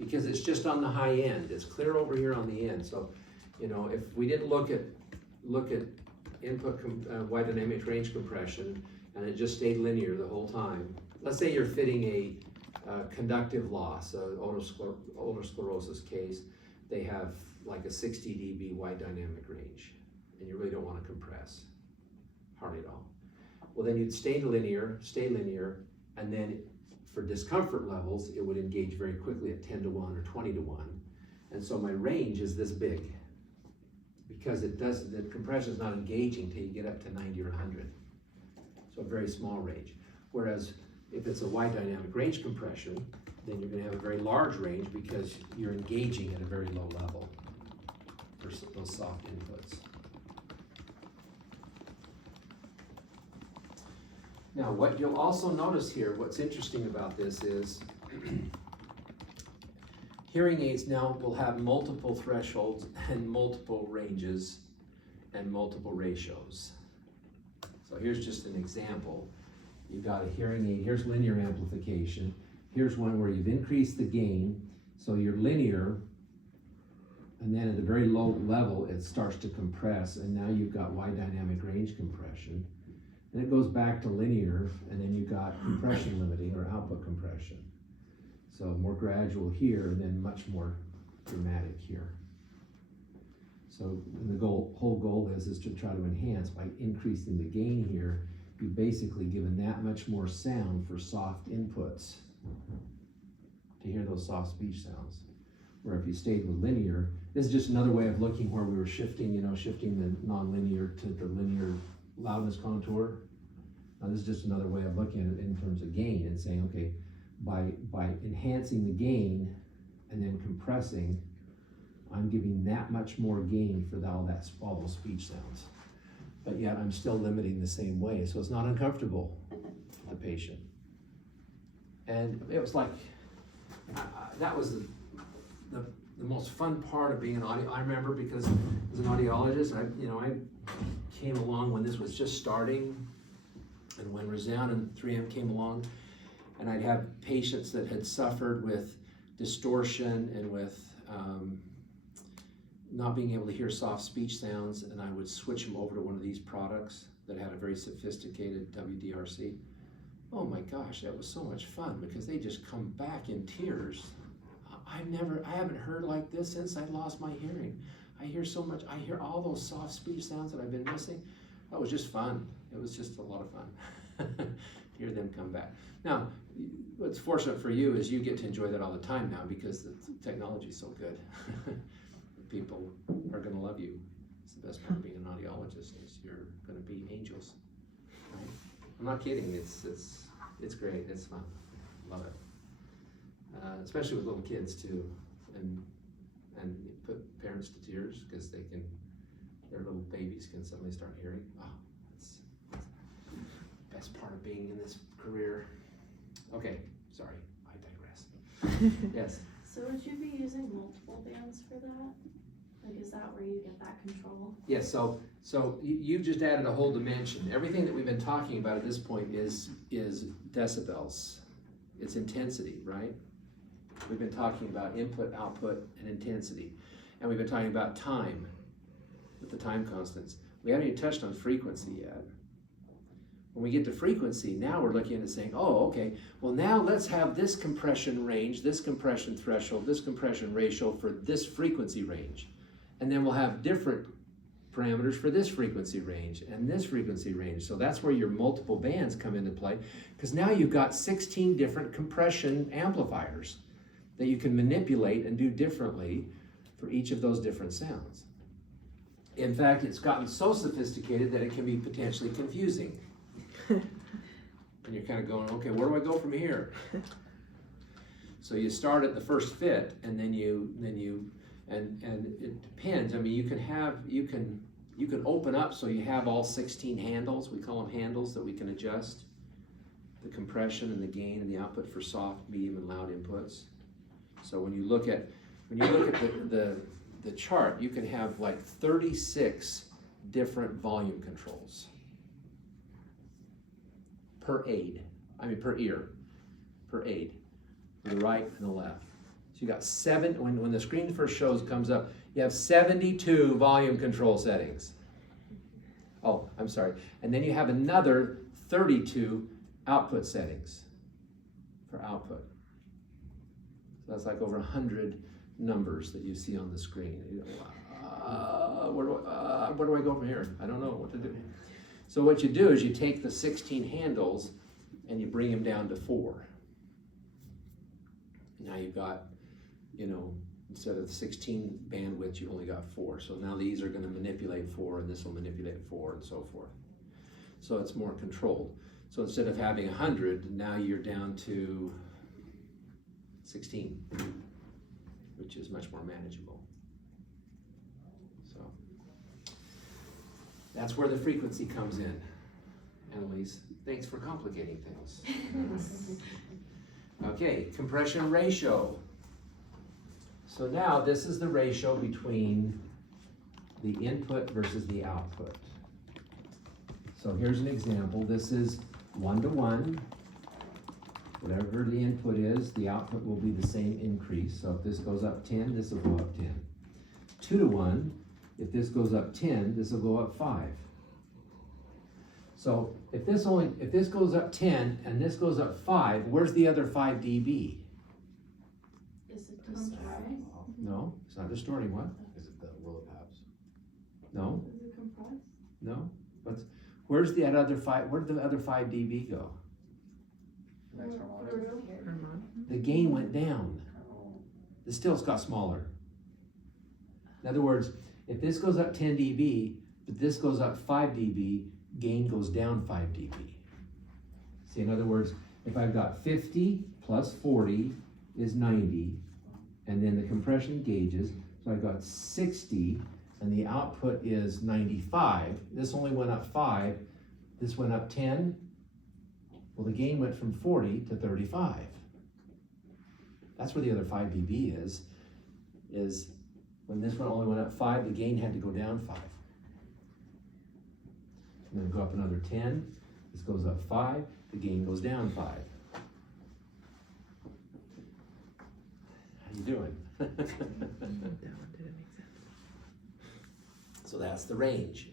because it's just on the high end. It's clear over here on the end. So, you know, if we didn't look at input wide dynamic range compression and it just stayed linear the whole time, let's say you're fitting a conductive loss, ulnar sclerosis case, they have like a 60 dB wide dynamic range, and you really don't want to compress, hardly at all. Well, then you'd stay linear, and then for discomfort levels, it would engage very quickly at 10 to 1 or 20 to 1. And so my range is this big, because the compression is not engaging till you get up to 90 or 100. So a very small range. Whereas if it's a wide dynamic range compression, then you're going to have a very large range because you're engaging at a very low level for those soft inputs. Now, what you'll also notice here, what's interesting about this is hearing aids now will have multiple thresholds and multiple ranges and multiple ratios. So here's just an example. You've got a hearing aid, here's linear amplification. Here's one where you've increased the gain, so you're linear, and then at the very low level, it starts to compress, and now you've got wide dynamic range compression. And it goes back to linear, and then you've got compression limiting or output compression. So more gradual here and then much more dramatic here. So the whole goal is to try to enhance by increasing the gain here. You've basically given that much more sound for soft inputs to hear those soft speech sounds. Where if you stayed with linear, this is just another way of looking where we were shifting the non-linear to the linear loudness contour. Now this is just another way of looking at it in terms of gain and saying, okay, by enhancing the gain and then compressing, I'm giving that much more gain for all those speech sounds. But yet I'm still limiting the same way, so it's not uncomfortable for the patient. And it was like, that was the most fun part of being an audio. I remember because as an audiologist, I came along when this was just starting, and when Resound and 3M came along, and I'd have patients that had suffered with distortion and with not being able to hear soft speech sounds, and I would switch them over to one of these products that had a very sophisticated WDRC. Oh my gosh, that was so much fun because they just come back in tears. I haven't heard like this since I lost my hearing. I hear all those soft speech sounds that I've been missing. That was just fun. It was just a lot of fun to hear them come back. Now, what's fortunate for you is you get to enjoy that all the time now because the technology is so good. People are going to love you. It's the best part of being an audiologist is you're going to be angels. Right? I'm not kidding. It's great. It's fun. Love it. Especially with little kids too, and put parents to tears because their little babies can suddenly start hearing. Oh, it's the best part of being in this career. Okay, sorry, I digress. Yes. So would you be using multiple bands for that? Like, is that where you get that control? Yes, so you've just added a whole dimension. Everything that we've been talking about at this point is decibels. It's intensity, right? We've been talking about input, output, and intensity. And we've been talking about time, with the time constants. We haven't even touched on frequency yet. When we get to frequency, now we're looking at it saying, oh, okay, well now let's have this compression range, this compression threshold, this compression ratio for this frequency range. And then we'll have different parameters for this frequency range and this frequency range. So that's where your multiple bands come into play, because now you've got 16 different compression amplifiers that you can manipulate and do differently for each of those different sounds. In fact, it's gotten so sophisticated that it can be potentially confusing. And you're kind of going, okay, where do I go from here? So you start at the first fit, and then it depends. I mean, you can open up so you have all 16 handles. We call them handles that we can adjust the compression and the gain and the output for soft, medium, and loud inputs. So when you look at the chart, you can have like 36 different volume controls per ear, for the right and the left. So you got when the screen first comes up, you have 72 volume control settings. Oh, I'm sorry. And then you have another 32 output settings for output. So that's like over 100 numbers that you see on the screen. You know, where do I go from here? I don't know what to do. So what you do is you take the 16 handles and you bring them down to 4. Now you've got, instead of 16 bandwidth, you only got 4. So now these are going to manipulate 4, and this will manipulate 4, and so forth. So it's more controlled. So instead of having 100, now you're down to 16, which is much more manageable. So that's where the frequency comes in. Annalise, thanks for complicating things. Okay, compression ratio. So now this is the ratio between the input versus the output. So here's an example. This is 1:1. Whatever the input is, the output will be the same increase. So if this goes up 10, this will go up 10. 2:1, if this goes up 10, this will go up 5. So if this goes up 10 and this goes up 5, where's the other 5 dB? Distorting? No, it's not distorting, what? Is it the roll of halves? No, Is it compressed? no, but where's the other 5, where'd the other 5 dB go? The gain went down. It still got smaller. In other words, if this goes up 10 dB, but this goes up 5 dB, gain goes down 5 dB. See, in other words, if I've got 50 plus 40 is 90, and then the compression gauges, so I've got 60, and the output is 95. This only went up 5, this went up 10. Well, the gain went from 40 to 35. That's where the other 5 dB is when this one only went up 5, the gain had to go down 5. And then go up another 10, this goes up 5, the gain goes down 5. How you doing? So that's the range.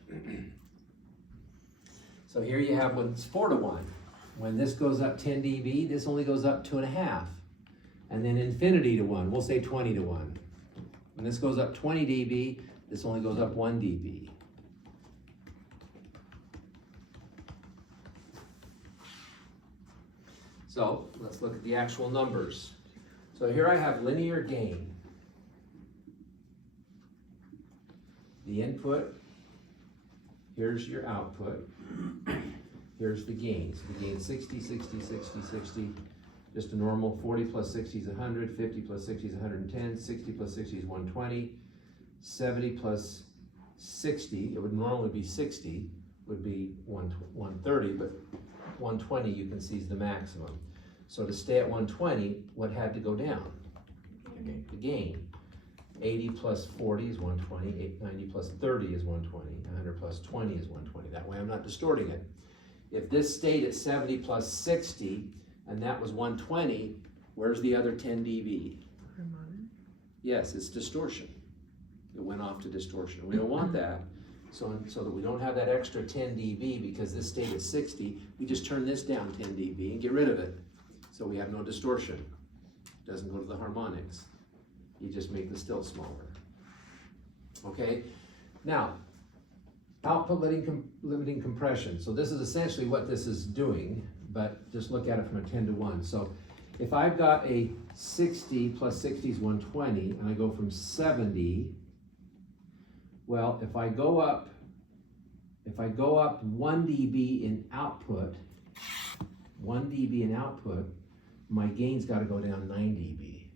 So here you have when it's 4 to 1. When this goes up 10 dB, this only goes up 2.5. And then infinity to 1, we'll say 20 to 1. When this goes up 20 dB, this only goes up 1 dB. So let's look at the actual numbers. So here I have linear gain. The input, here's your output, here's the gain. So the gain is 60, 60, 60, 60. Just a normal 40 plus 60 is 100, 50 plus 60 is 110, 60 plus 60 is 120, 70 plus 60, it would normally be 60, would be 130, but 120 you can see is the maximum. So to stay at 120, what had to go down? The gain. 80 plus 40 is 120, 90 plus 30 is 120, 100 plus 20 is 120. That way I'm not distorting it. If this stayed at 70 plus 60, and that was 120, where's the other 10 dB? Yes, it's distortion. It went off to distortion. We don't want that. So that we don't have that extra 10 dB because this stayed at 60, we just turn this down 10 dB and get rid of it. So we have no distortion. It doesn't go to the harmonics. You just make the still smaller. Okay? Now, output limiting compression. So this is essentially what this is doing, but just look at it from a 10 to 1. So if I've got a 60 plus 60 is 120, and I go from 70, well, if I go up 1 dB in output, my gain's got to go down 9 dB.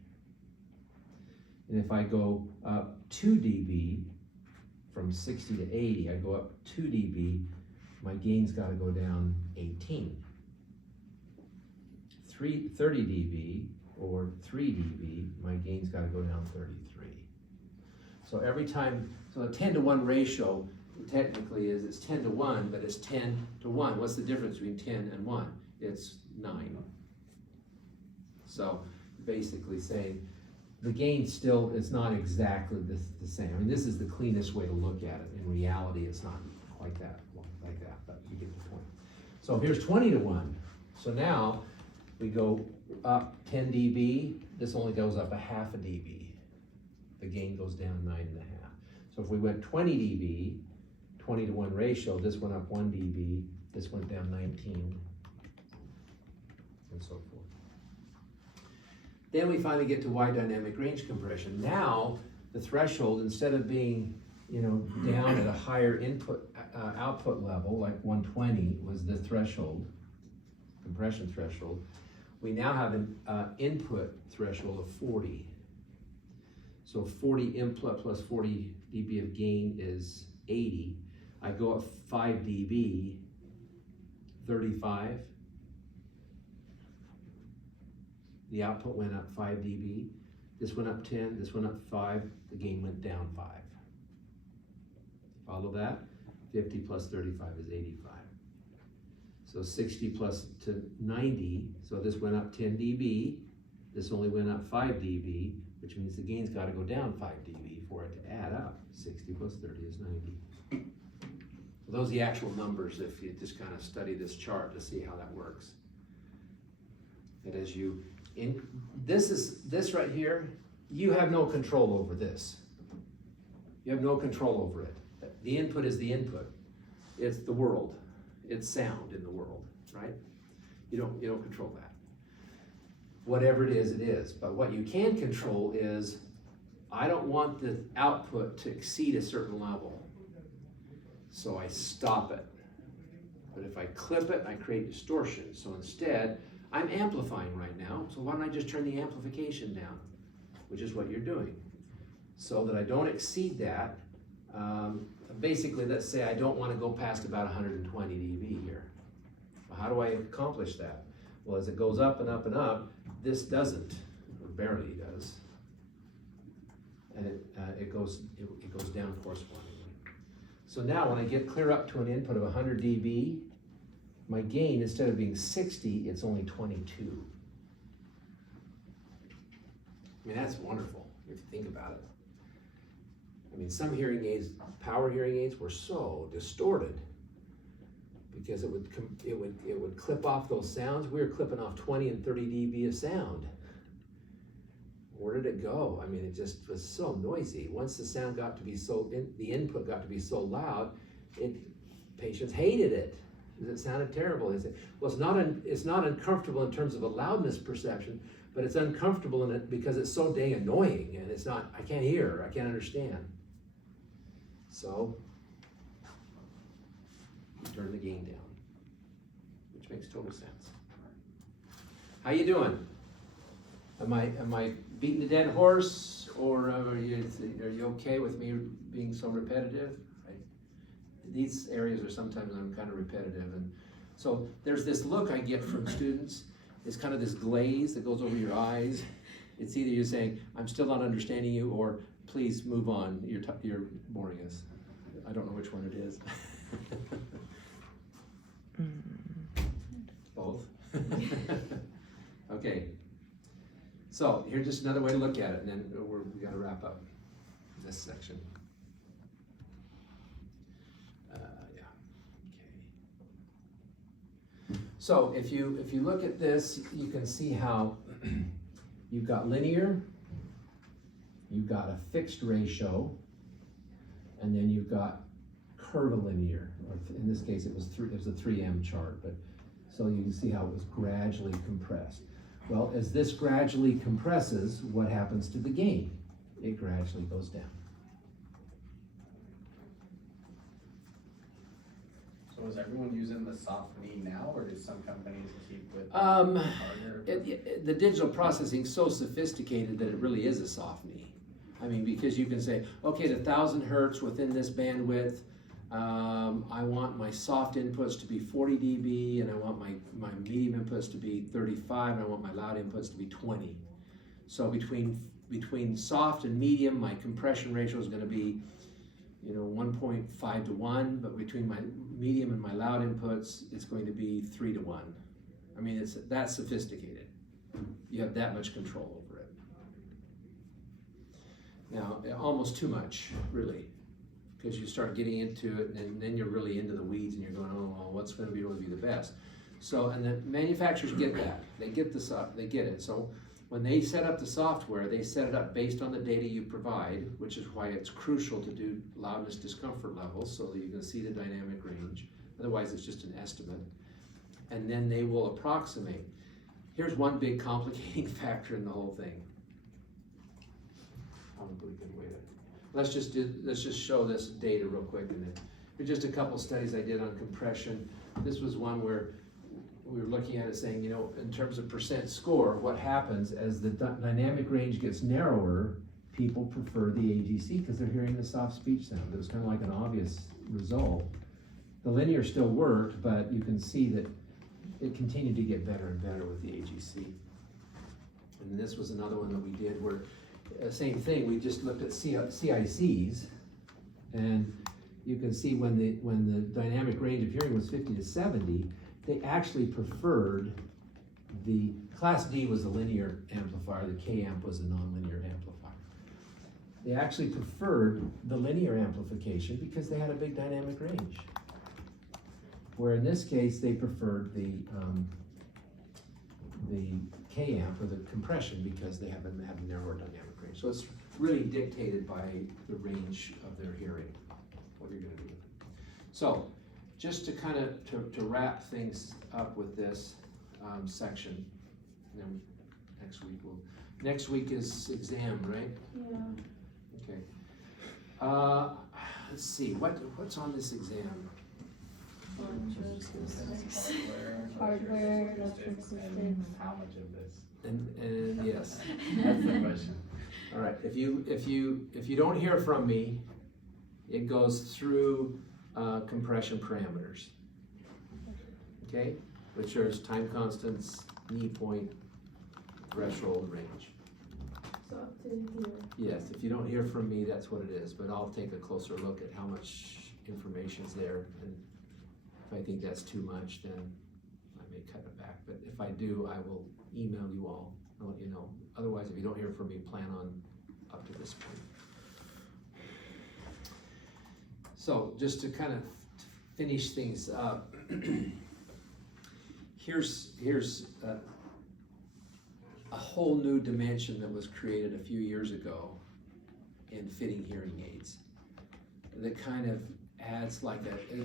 And if I go up 2 dB from 60 to 80, I go up 2 dB, my gain's got to go down 18. 30 dB or 3 dB, my gain's got to go down 33. So every time, so a 10 to 1 ratio technically is it's 10 to 1, but it's 10 to 1. What's the difference between 10 and 1? It's 9. So basically saying the gain still is not exactly the same. I mean, this is the cleanest way to look at it. In reality, it's not quite that, but you get the point. So here's 20 to 1. So now we go up 10 dB. This only goes up a half a dB. The gain goes down 9.5. So if we went 20 dB, 20 to 1 ratio, this went up 1 dB, this went down 19, and so forth. Then we finally get to wide dynamic range compression. Now, the threshold, instead of being, down at a higher output level, like 120 was the threshold, compression threshold, we now have an input threshold of 40. So 40 input plus 40 dB of gain is 80. I go up 5 dB, 35. The output went up 5 dB. This went up 10, this went up 5, the gain went down 5. Follow that? 50 plus 35 is 85. So 60 plus to 90, so this went up 10 dB, this only went up 5 dB, which means the gain's got to go down 5 dB for it to add up. 60 plus 30 is 90. So those are the actual numbers if you just kind of study this chart to see how that works. And as you, this right here, you have no control over this. You have no control over it. The input is the input. It's the world. It's sound in the world, right? You don't control that. Whatever it is. But what you can control is, I don't want the output to exceed a certain level. So I stop it. But if I clip it, I create distortion. So instead, I'm amplifying right now, so why don't I just turn the amplification down, which is what you're doing, so that I don't exceed that. Basically, let's say I don't want to go past about 120 dB here. Well, how do I accomplish that? Well, as it goes up and up and up, this doesn't, or barely does, and it goes down correspondingly. So now when I get clear up to an input of 100 dB, my gain, instead of being 60, it's only 22. I mean, that's wonderful if you think about it. I mean, some hearing aids, power hearing aids, were so distorted because it would clip off those sounds. We were clipping off 20 and 30 dB of sound. Where did it go? I mean, it just was so noisy. Once the sound got to be the input got to be so loud, patients hated it. It sounded terrible. They said, well, it's not uncomfortable in terms of a loudness perception, but it's uncomfortable in it because it's so dang annoying, and I can't hear, I can't understand. So, you turn the gain down, which makes total sense. How you doing? Am I beating a dead horse, or are you okay with me being so repetitive? These areas are sometimes I'm kind of repetitive, and so there's this look I get from students. It's kind of this glaze that goes over your eyes. It's either you're saying, I'm still not understanding you, or please move on, you're boring us. I don't know which one it is. Both. Okay. So here's just another way to look at it, and then we got to wrap up this section. So if you look at this, you can see how you've got linear, you've got a fixed ratio, and then you've got curvilinear. Or in this case, it was a 3M chart, but so you can see how it was gradually compressed. Well, as this gradually compresses, what happens to the gain? It gradually goes down. So is everyone using the soft knee now, or do some companies keep with harder? The digital processing is so sophisticated that it really is a soft knee. I mean, because you can say, okay, at 1,000 hertz within this bandwidth, I want my soft inputs to be 40 dB, and I want my medium inputs to be 35, and I want my loud inputs to be 20. So between soft and medium, my compression ratio is going to be 1.5 to 1, but between my medium and my loud inputs, it's going to be 3 to 1. I mean, it's that sophisticated. You have that much control over it. Now, almost too much, really, because you start getting into it, and then you're really into the weeds, and you're going, oh, well, what's going to be really be the best? So, and the manufacturers get that. They get it. So when they set up the software, they set it up based on the data you provide, which is why it's crucial to do loudness discomfort levels so that you can see the dynamic range. Otherwise, it's just an estimate. And then they will approximate. Here's one big complicating factor in the whole thing. Probably a good way to. Let's just show this data real quick. And then here's just a couple studies I did on compression. This was one where we were looking at it saying, in terms of percent score, what happens as the dynamic range gets narrower, people prefer the AGC because they're hearing the soft speech sound. It was kind of like an obvious result. The linear still worked, but you can see that it continued to get better and better with the AGC. And this was another one that we did where, same thing, we just looked at CICs, and you can see when the dynamic range of hearing was 50 to 70, they actually preferred the Class D was a linear amplifier, the K-amp was a nonlinear amplifier. They actually preferred the linear amplification because they had a big dynamic range. Where in this case, they preferred the K-amp or the compression because they have a narrower dynamic range. range. So it's really dictated by the range of their hearing, what you're gonna do. So, just to kind of, to wrap things up with this section, and then next week is exam, right? Yeah. Okay. Let's see, what's on this exam? Hardware, And how much of this? And yes, That's the question. all right, if you don't hear from me, it goes through compression parameters. Okay, which are time constants, knee point, threshold, range. So up to here. Yes, if you don't hear from me, that's what it is, but I'll take a closer look at how much information's there, and if I think that's too much, then I may cut it back, but if I do, I will email you all, I'll let you know. Otherwise, if you don't hear from me, plan on up to this point. So, just to kind of finish things up, here's a whole new dimension that was created a few years ago in fitting hearing aids that kind of adds like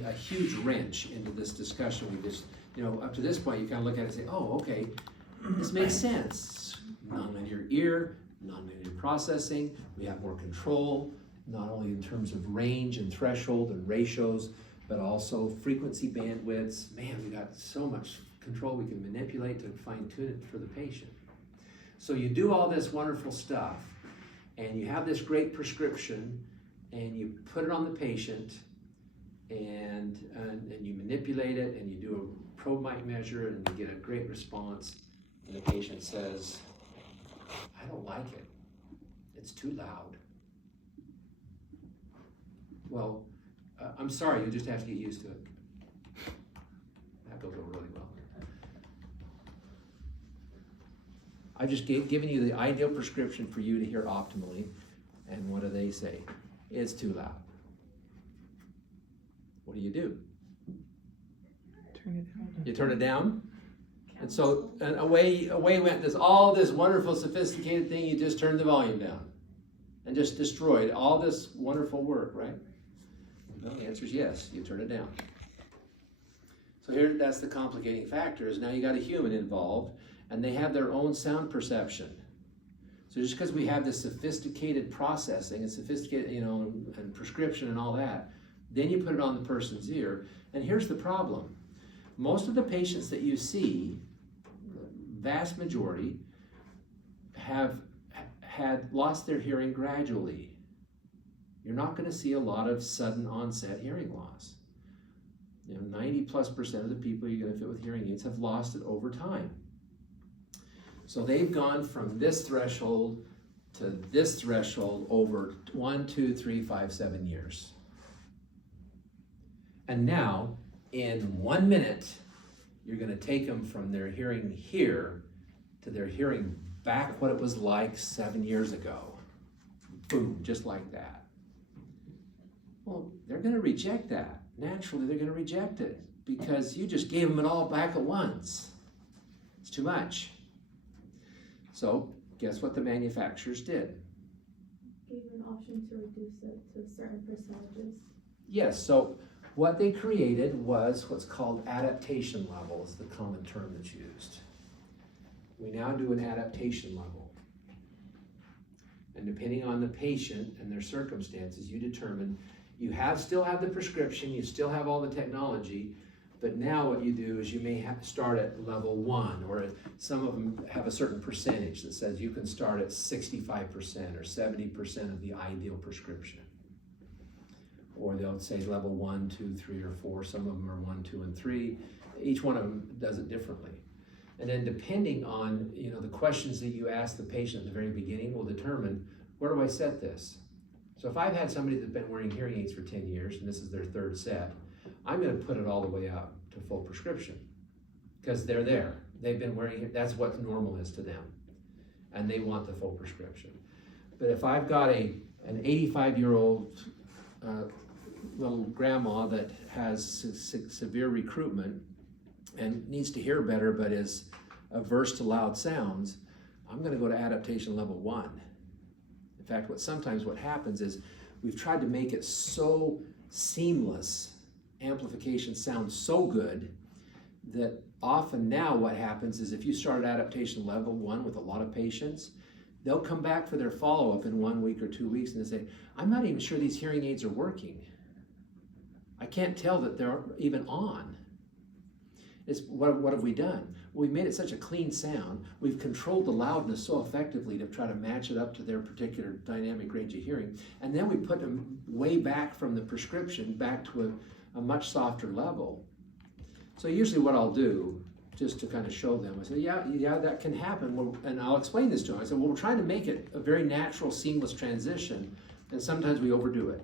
a huge wrench into this discussion. We just, up to this point, you kind of look at it and say, oh, okay, this makes sense. Nonlinear ear, nonlinear processing, we have more control, not only in terms of range and threshold and ratios, but also frequency bandwidths. Man, we got so much control we can manipulate to fine tune it for the patient. So you do all this wonderful stuff, and you have this great prescription, and you put it on the patient, and you manipulate it, and you do a probe mic measure, and you get a great response, and the patient says, I don't like it. It's too loud. Well, I'm sorry, you just have to get used to it. That goes over really well. I've just given you the ideal prescription for you to hear optimally, and what do they say? It's too loud. What do? Turn it down. You turn it down? And so, and away went all this wonderful, sophisticated thing. You just turned the volume down and just destroyed all this wonderful work, right? No, the answer is yes, you turn it down. So here, that's the complicating factor, is now you got a human involved, and they have their own sound perception. So just because we have this sophisticated processing and sophisticated, and prescription and all that, then you put it on the person's ear. And here's the problem. Most of the patients that you see, the vast majority, have had lost their hearing gradually. You're not going to see a lot of sudden onset hearing loss. 90+% of the people you're going to fit with hearing aids have lost it over time. So they've gone from this threshold to this threshold over 1, 2, 3, 5, 7 years. And now, in 1 minute, you're going to take them from their hearing here to their hearing back what it was like 7 years ago. Boom, just like that. Well, they're going to reject that. Naturally, they're going to reject it because you just gave them it all back at once. It's too much. So, guess what the manufacturers did? Gave an option to reduce it to certain percentages. Yes, so what they created was what's called adaptation level, is the common term that's used. We now do an adaptation level. And depending on the patient and their circumstances, you determine, still have the prescription, you still have all the technology, but now what you do is you may have to start at level 1, or some of them have a certain percentage that says you can start at 65% or 70% of the ideal prescription. Or they'll say level 1, 2, 3, or 4. Some of them are 1, 2, and 3. Each one of them does it differently. And then depending on the questions that you ask the patient at the very beginning will determine, where do I set this? So if I've had somebody that's been wearing hearing aids for 10 years and this is their 3rd set, I'm going to put it all the way up to full prescription because they're there. They've been wearing it. That's what normal is to them. And they want the full prescription. But if I've got an 85-year-old little grandma that has severe recruitment and needs to hear better but is averse to loud sounds, I'm going to go to adaptation level 1. fact, what happens is we've tried to make it so seamless, amplification sounds so good, that often now what happens is if you start at adaptation level 1 with a lot of patients, they'll come back for their follow-up in 1 week or 2 weeks and they say, I'm not even sure these hearing aids are working. I can't tell that they're even on. It's, what have we done? We've made it such a clean sound. We've controlled the loudness so effectively to try to match it up to their particular dynamic range of hearing. And then we put them way back from the prescription back to a much softer level. So usually what I'll do, just to kind of show them, I say, yeah, that can happen. And I'll explain this to them. I said, well, we're trying to make it a very natural, seamless transition. And sometimes we overdo it.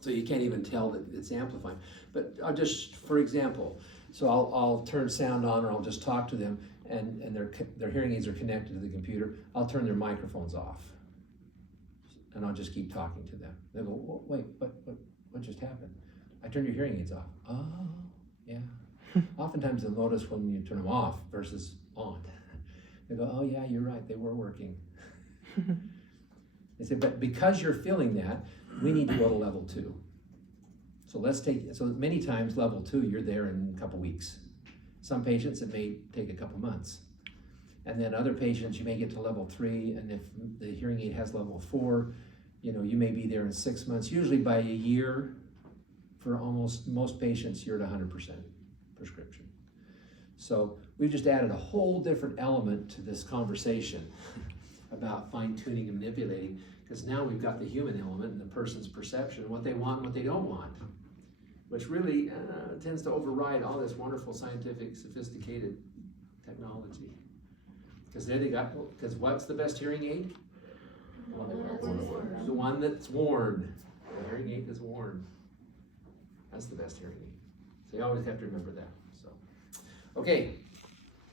So you can't even tell that it's amplifying. But I'll just, for example, so I'll turn sound on, or I'll just talk to them, and their hearing aids are connected to the computer. I'll turn their microphones off, and I'll just keep talking to them. They go, wait, what just happened? I turned your hearing aids off. Oh, yeah. Oftentimes they'll notice when you turn them off versus on. They go, oh yeah, you're right, they were working. They say, but because you're feeling that, we need to go to level 2. So many times level 2, you're there in a couple weeks. Some patients, it may take a couple months. And then other patients, you may get to level 3, and if the hearing aid has level 4, you may be there in 6 months. Usually by a year, for almost most patients, you're at 100% prescription. So we've just added a whole different element to this conversation about fine-tuning and manipulating, because now we've got the human element and the person's perception, what they want and what they don't want, which really tends to override all this wonderful scientific, sophisticated technology. Because what's the best hearing aid? The one that's worn. The hearing aid that's worn. That's the best hearing aid. So you always have to remember that. So, okay.